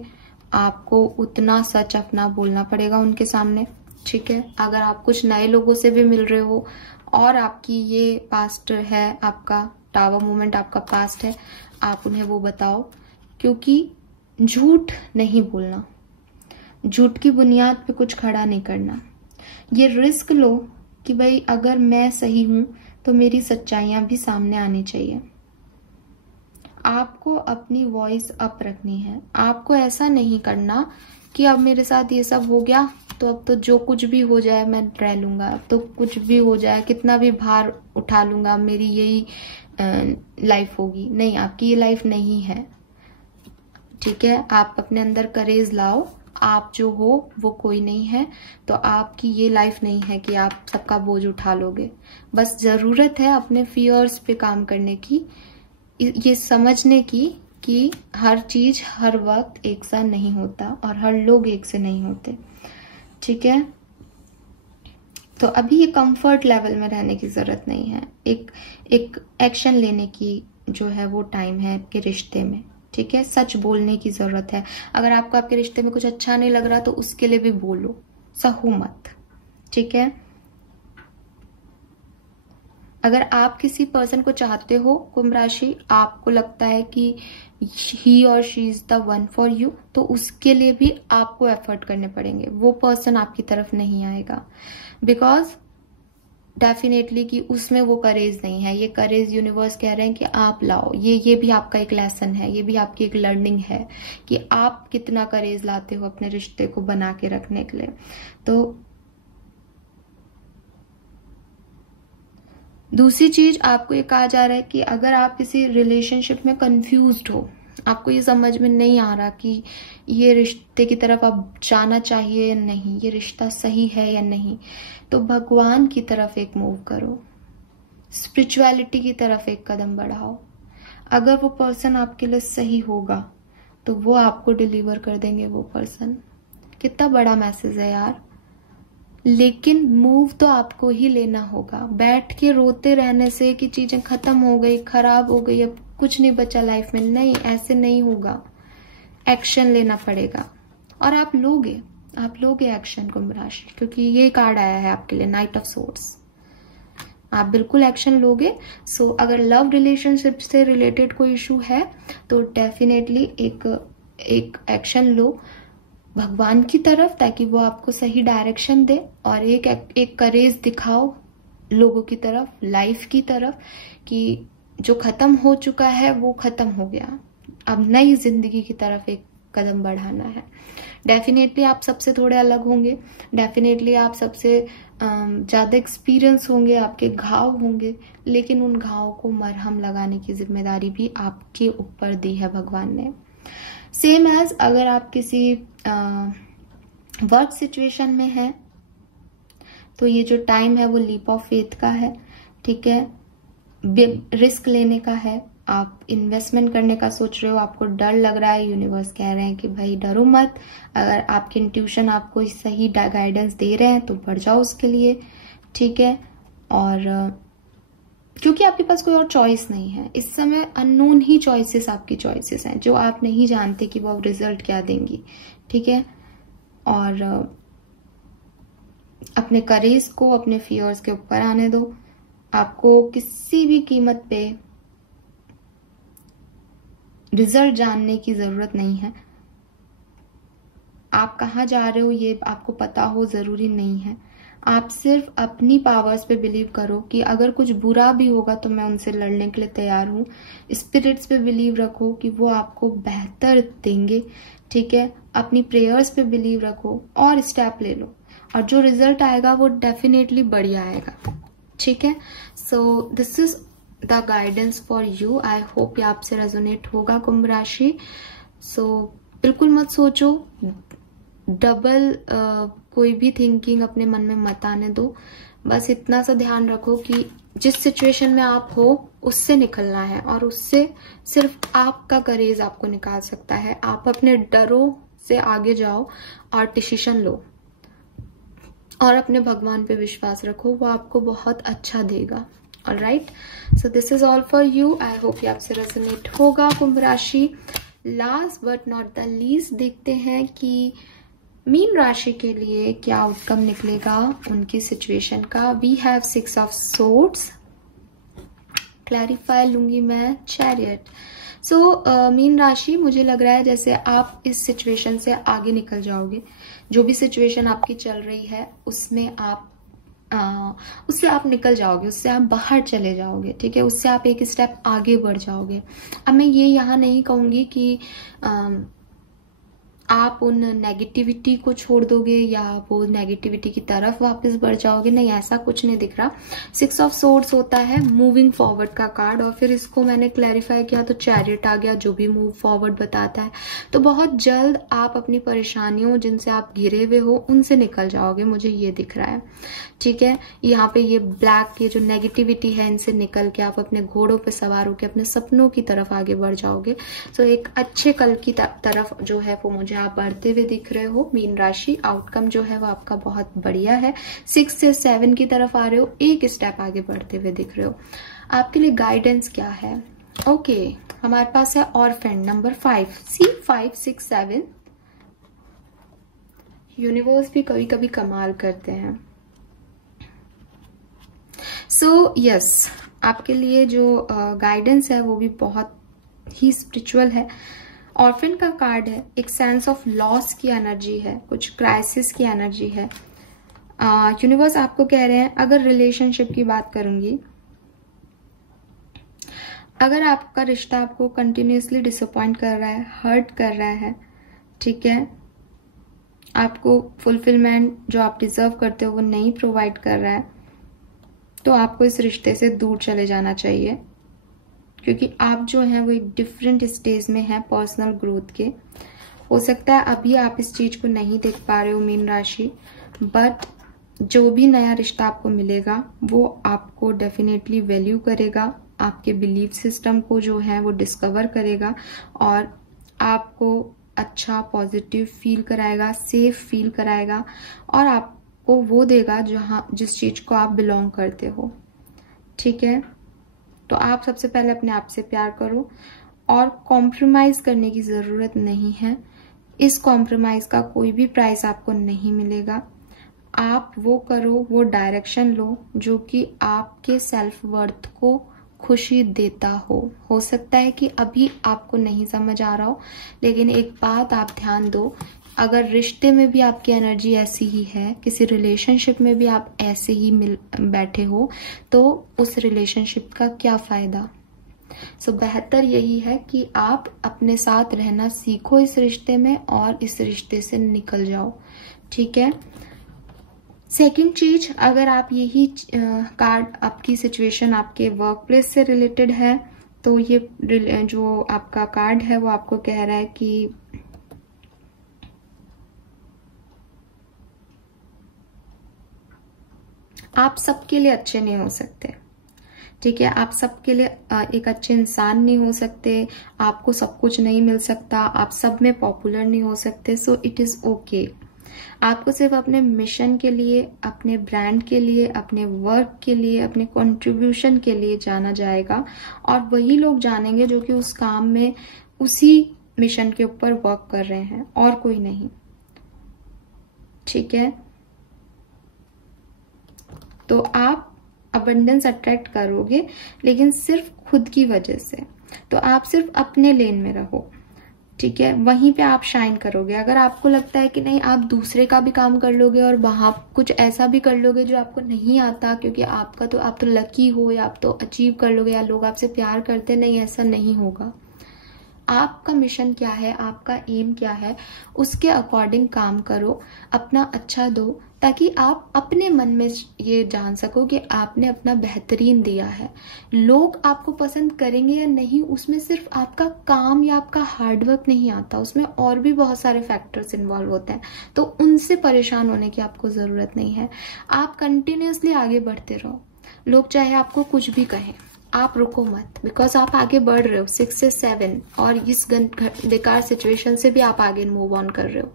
आपको उतना सच अपना बोलना पड़ेगा उनके सामने। ठीक है, अगर आप कुछ नए लोगों से भी मिल रहे हो और आपकी ये पास्ट है, आपका टावर मूवमेंट आपका पास्ट है, आप उन्हें वो बताओ, क्योंकि झूठ नहीं बोलना, झूठ की बुनियाद पे कुछ खड़ा नहीं करना। ये रिस्क लो कि भाई अगर मैं सही हूं तो मेरी सच्चाइयां भी सामने आनी चाहिए। आपको अपनी वॉइस अप रखनी है। आपको ऐसा नहीं करना कि अब मेरे साथ ये सब हो गया तो अब तो जो कुछ भी हो जाए मैं रह लूंगा, अब तो कुछ भी हो जाए, कितना भी भार उठा लूंगा, मेरी यही लाइफ होगी। नहीं, आपकी ये लाइफ नहीं है। ठीक है, आप अपने अंदर करेज लाओ, आप जो हो वो कोई नहीं है, तो आपकी ये लाइफ नहीं है कि आप सबका बोझ उठा लोगे। बस जरूरत है अपने फियर्स पे काम करने की, ये समझने की कि हर चीज हर वक्त एक सा नहीं होता और हर लोग एक से नहीं होते। ठीक है, तो अभी ये कंफर्ट लेवल में रहने की जरूरत नहीं है, एक एक्शन लेने की जो है वो टाइम है आपके रिश्ते में। ठीक है, सच बोलने की जरूरत है। अगर आपको आपके रिश्ते में कुछ अच्छा नहीं लग रहा तो उसके लिए भी बोलो, सहू मत। ठीक है, अगर आप किसी पर्सन को चाहते हो कुंभ राशि, आपको लगता है कि ही और she is the one for you, तो उसके लिए भी आपको एफर्ट करने पड़ेंगे। वो पर्सन आपकी तरफ नहीं आएगा, बिकॉज डेफिनेटली कि उसमें वो करेज नहीं है। ये करेज यूनिवर्स कह रहे हैं कि आप लाओ। ये भी आपका एक लेसन है, ये भी आपकी एक लर्निंग है कि आप कितना करेज लाते हो अपने रिश्ते को बना के रखने के लिए। तो दूसरी चीज आपको ये कहा जा रहा है कि अगर आप किसी रिलेशनशिप में कंफ्यूज्ड हो, आपको ये समझ में नहीं आ रहा कि ये रिश्ते की तरफ आप जाना चाहिए या नहीं, ये रिश्ता सही है या नहीं, तो भगवान की तरफ एक मूव करो, स्पिरिचुअलिटी की तरफ एक कदम बढ़ाओ। अगर वो पर्सन आपके लिए सही होगा तो वो आपको डिलीवर कर देंगे वो पर्सन। कितना बड़ा मैसेज है यार। लेकिन मूव तो आपको ही लेना होगा। बैठ के रोते रहने से कि चीजें खत्म हो गई, खराब हो गई, अब कुछ नहीं बचा लाइफ में, नहीं, ऐसे नहीं होगा। एक्शन लेना पड़ेगा और आप लोगे एक्शन कुंभ राशि, क्योंकि ये कार्ड आया है आपके लिए, नाइट ऑफ सोर्ड्स। आप बिल्कुल एक्शन लोगे। सो अगर लव रिलेशनशिप से रिलेटेड कोई इशू है तो डेफिनेटली एक एक्शन लो भगवान की तरफ, ताकि वो आपको सही डायरेक्शन दे, और एक करेज दिखाओ लोगों की तरफ, लाइफ की तरफ, कि जो खत्म हो चुका है वो खत्म हो गया, अब नई जिंदगी की तरफ एक कदम बढ़ाना है। डेफिनेटली आप सबसे थोड़े अलग होंगे, डेफिनेटली आप सबसे ज़्यादा एक्सपीरियंस होंगे, आपके घाव होंगे, लेकिन उन घाव को मरहम लगाने की जिम्मेदारी भी आपके ऊपर दी है भगवान ने। सेम एज अगर आप किसी वर्क सिचुएशन में हैं तो ये जो टाइम है वो लीप ऑफ फेथ का है, ठीक है, रिस्क लेने का है। आप इन्वेस्टमेंट करने का सोच रहे हो, आपको डर लग रहा है, यूनिवर्स कह रहे हैं कि भाई डरो मत, अगर आपकी इंट्यूशन आपको सही गाइडेंस दे रहे हैं तो बढ़ जाओ उसके लिए, ठीक है। और क्योंकि आपके पास कोई और चॉइस नहीं है इस समय, अननोन ही चॉइसेस आपकी चॉइसेस हैं जो आप नहीं जानते कि वो रिजल्ट क्या देंगी, ठीक है। और अपने करेज को अपने फियर्स के ऊपर आने दो। आपको किसी भी कीमत पे रिजल्ट जानने की जरूरत नहीं है। आप कहाँ जा रहे हो ये आपको पता हो जरूरी नहीं है। आप सिर्फ अपनी पावर्स पे बिलीव करो कि अगर कुछ बुरा भी होगा तो मैं उनसे लड़ने के लिए तैयार हूँ। स्पिरिट्स पे बिलीव रखो कि वो आपको बेहतर देंगे, ठीक है। अपनी प्रेयर्स पे बिलीव रखो और स्टेप ले लो, और जो रिजल्ट आएगा वो डेफिनेटली बढ़िया आएगा, ठीक है। सो this is the guidance for you. I hope ये आपसे रेजोनेट होगा कुंभ राशि। सो बिल्कुल मत सोचो, डबल कोई भी थिंकिंग अपने मन में मत आने दो। बस इतना सा ध्यान रखो कि जिस सिचुएशन में आप हो उससे निकलना है, और उससे सिर्फ आपका करेज आपको निकाल सकता है। आप अपने डरों से आगे जाओ और डिसीजन लो, और अपने भगवान पे विश्वास रखो, वो आपको बहुत अच्छा देगा। Alright, so this is all for you. I hope ये आपसे रेजोनेट होगा कुंभ राशि। Last but not the least देखते हैं कि मीन राशि के लिए क्या आउटकम निकलेगा उनकी सिचुएशन का। We have 6 of swords, clarify लूंगी मैं चैरियट। सो मीन राशि, मुझे लग रहा है जैसे आप इस सिचुएशन से आगे निकल जाओगे। जो भी सिचुएशन आपकी चल रही है उसमें आप उससे आप निकल जाओगे, उससे आप बाहर चले जाओगे, ठीक है। उससे आप एक स्टेप आगे बढ़ जाओगे। अब मैं ये यहाँ नहीं कहूंगी कि आप उन नेगेटिविटी को छोड़ दोगे या वो नेगेटिविटी की तरफ वापस बढ़ जाओगे, नहीं, ऐसा कुछ नहीं दिख रहा। 6 ऑफ सोर्ड्स होता है मूविंग फॉरवर्ड का कार्ड, और फिर इसको मैंने क्लैरिफाई किया तो चैरियट आ गया जो भी मूव फॉरवर्ड बताता है। तो बहुत जल्द आप अपनी परेशानियों जिनसे आप घिरे हुए हो उनसे निकल जाओगे, मुझे ये दिख रहा है, ठीक है। यहाँ पे ये ब्लैक, ये जो नेगेटिविटी है, इनसे निकल के आप अपने घोड़ों पे सवार होकर अपने सपनों की तरफ आगे बढ़ जाओगे। सो एक अच्छे कल की तरफ जो है वो मुझे आप बढ़ते हुए दिख रहे हो मीन राशि। आउटकम जो है वो आपका बहुत बढ़िया है। 6 से 7 की तरफ आ रहे हो, एक स्टेप आगे बढ़ते हुए दिख रहे हो। आपके लिए गाइडेंस क्या है? ओके, हमारे पास है ऑर्फन नंबर 5। सी 5, 6, 7। यूनिवर्स भी कभी कभी कमाल करते हैं। सो यस, आपके लिए जो गाइडेंस है वो भी बहुत ही स्पिरिचुअल है। ऑर्फन का कार्ड है, एक सेंस ऑफ लॉस की एनर्जी है, कुछ क्राइसिस की एनर्जी है। यूनिवर्स आपको कह रहे हैं, अगर रिलेशनशिप की बात करूंगी, अगर आपका रिश्ता आपको कंटिन्यूसली डिसअपॉइंट कर रहा है, हर्ट कर रहा है, ठीक है, आपको फुलफिलमेंट जो आप डिजर्व करते हो वो नहीं प्रोवाइड कर रहा है, तो आपको इस रिश्ते से दूर चले जाना चाहिए, क्योंकि आप जो हैं वो एक डिफरेंट स्टेज में हैं पर्सनल ग्रोथ के। हो सकता है अभी आप इस चीज को नहीं देख पा रहे हो मीन राशि, बट जो भी नया रिश्ता आपको मिलेगा वो आपको डेफिनेटली वैल्यू करेगा, आपके बिलीफ सिस्टम को जो है वो डिस्कवर करेगा, और आपको अच्छा पॉजिटिव फील कराएगा, सेफ फील कराएगा, और आपको वो देगा जिस चीज को आप बिलोंग करते हो, ठीक है। तो आप सबसे पहले अपने आप से प्यार करो, और कॉम्प्रोमाइज करने की जरूरत नहीं है। इस कॉम्प्रोमाइज का कोई भी प्राइस आपको नहीं मिलेगा। आप वो करो, वो डायरेक्शन लो जो कि आपके सेल्फ वर्थ को खुशी देता हो सकता है कि अभी आपको नहीं समझ आ रहा हो, लेकिन एक बात आप ध्यान दो, अगर रिश्ते में भी आपकी एनर्जी ऐसी ही है, किसी रिलेशनशिप में भी आप ऐसे ही बैठे हो, तो उस रिलेशनशिप का क्या फायदा? सो बेहतर यही है कि आप अपने साथ रहना सीखो इस रिश्ते में और इस रिश्ते से निकल जाओ, ठीक है। सेकंड चीज, अगर आप यही कार्ड, आपकी सिचुएशन आपके वर्क प्लेस से रिलेटेड है, तो ये जो आपका कार्ड है वो आपको कह रहा है कि आप सबके लिए अच्छे नहीं हो सकते, ठीक है। आप सबके लिए एक अच्छे इंसान नहीं हो सकते, आपको सब कुछ नहीं मिल सकता, आप सब में पॉपुलर नहीं हो सकते। So it is okay. आपको सिर्फ अपने मिशन के लिए, अपने ब्रांड के लिए, अपने वर्क के लिए, अपने कंट्रीब्यूशन के लिए जाना जाएगा, और वही लोग जानेंगे जो कि उस काम में, उसी मिशन के ऊपर वर्क कर रहे हैं, और कोई नहीं, ठीक है। तो आप अबंडेंस अट्रैक्ट करोगे, लेकिन सिर्फ खुद की वजह से। तो आप सिर्फ अपने लेन में रहो, ठीक है, वहीं पे आप शाइन करोगे। अगर आपको लगता है कि नहीं, आप दूसरे का भी काम कर लोगे और वहां कुछ ऐसा भी कर लोगे जो आपको नहीं आता, क्योंकि आपका तो, आप तो लकी हो, या आप तो अचीव कर लोगे, या लोग आपसे प्यार करते, नहीं, ऐसा नहीं होगा। आपका मिशन क्या है, आपका एम क्या है, उसके अकॉर्डिंग काम करो, अपना अच्छा दो, ताकि आप अपने मन में ये जान सको कि आपने अपना बेहतरीन दिया है। लोग आपको पसंद करेंगे या नहीं, उसमें सिर्फ आपका काम या आपका हार्डवर्क नहीं आता, उसमें और भी बहुत सारे फैक्टर्स इन्वॉल्व होते हैं। तो उनसे परेशान होने की आपको जरूरत नहीं है। आप कंटिन्यूअसली आगे बढ़ते रहो, लोग चाहे आपको कुछ भी कहें, आप रुको मत, बिकॉज आप आगे बढ़ रहे हो 6 से 7, और इस बेकार सिचुएशन से भी आप आगे मूव ऑन कर रहे हो।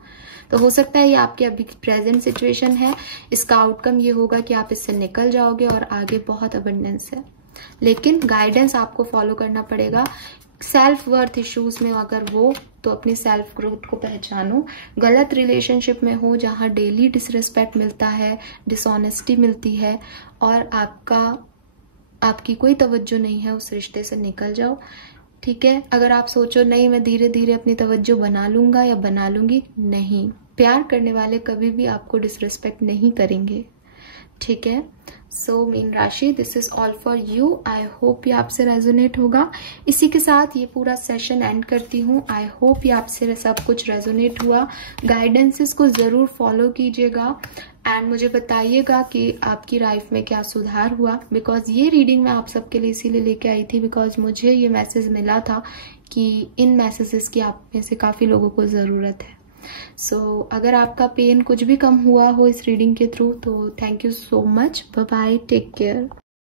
तो हो सकता है ये आपकी अभी प्रेजेंट सिचुएशन है, इसका आउटकम ये होगा कि आप इससे निकल जाओगे और आगे बहुत अबंडेंस है, लेकिन गाइडेंस आपको फॉलो करना पड़ेगा। सेल्फ वर्थ इश्यूज में अगर हो तो अपनी सेल्फ ग्रोथ को पहचानो। गलत रिलेशनशिप में हो जहां डेली डिसरिस्पेक्ट मिलता है, डिसऑनेस्टी मिलती है, और आपकी कोई तवज्जो नहीं है, उस रिश्ते से निकल जाओ, ठीक है। अगर आप सोचो नहीं, मैं धीरे धीरे अपनी तवज्जो बना लूंगा या बना लूंगी, नहीं, प्यार करने वाले कभी भी आपको डिसरिस्पेक्ट नहीं करेंगे, ठीक है। सो मीन राशि, this is all for you. I hope ये आपसे रेजोनेट होगा। इसी के साथ ये पूरा सेशन एंड करती हूँ। आई होप ये आपसे सब कुछ रेजोनेट हुआ। गाइडेंसेस को जरूर फॉलो कीजिएगा एंड मुझे बताइएगा कि आपकी लाइफ में क्या सुधार हुआ, बिकॉज ये रीडिंग मैं आप सबके लिए इसीलिए लेके आई थी, बिकॉज मुझे ये मैसेज मिला था कि इन मैसेजेस की आप में से काफी लोगों को जरूरत है। सो अगर आपका पेन कुछ भी कम हुआ हो इस रीडिंग के थ्रू, तो thank you so much. Bye bye, take care.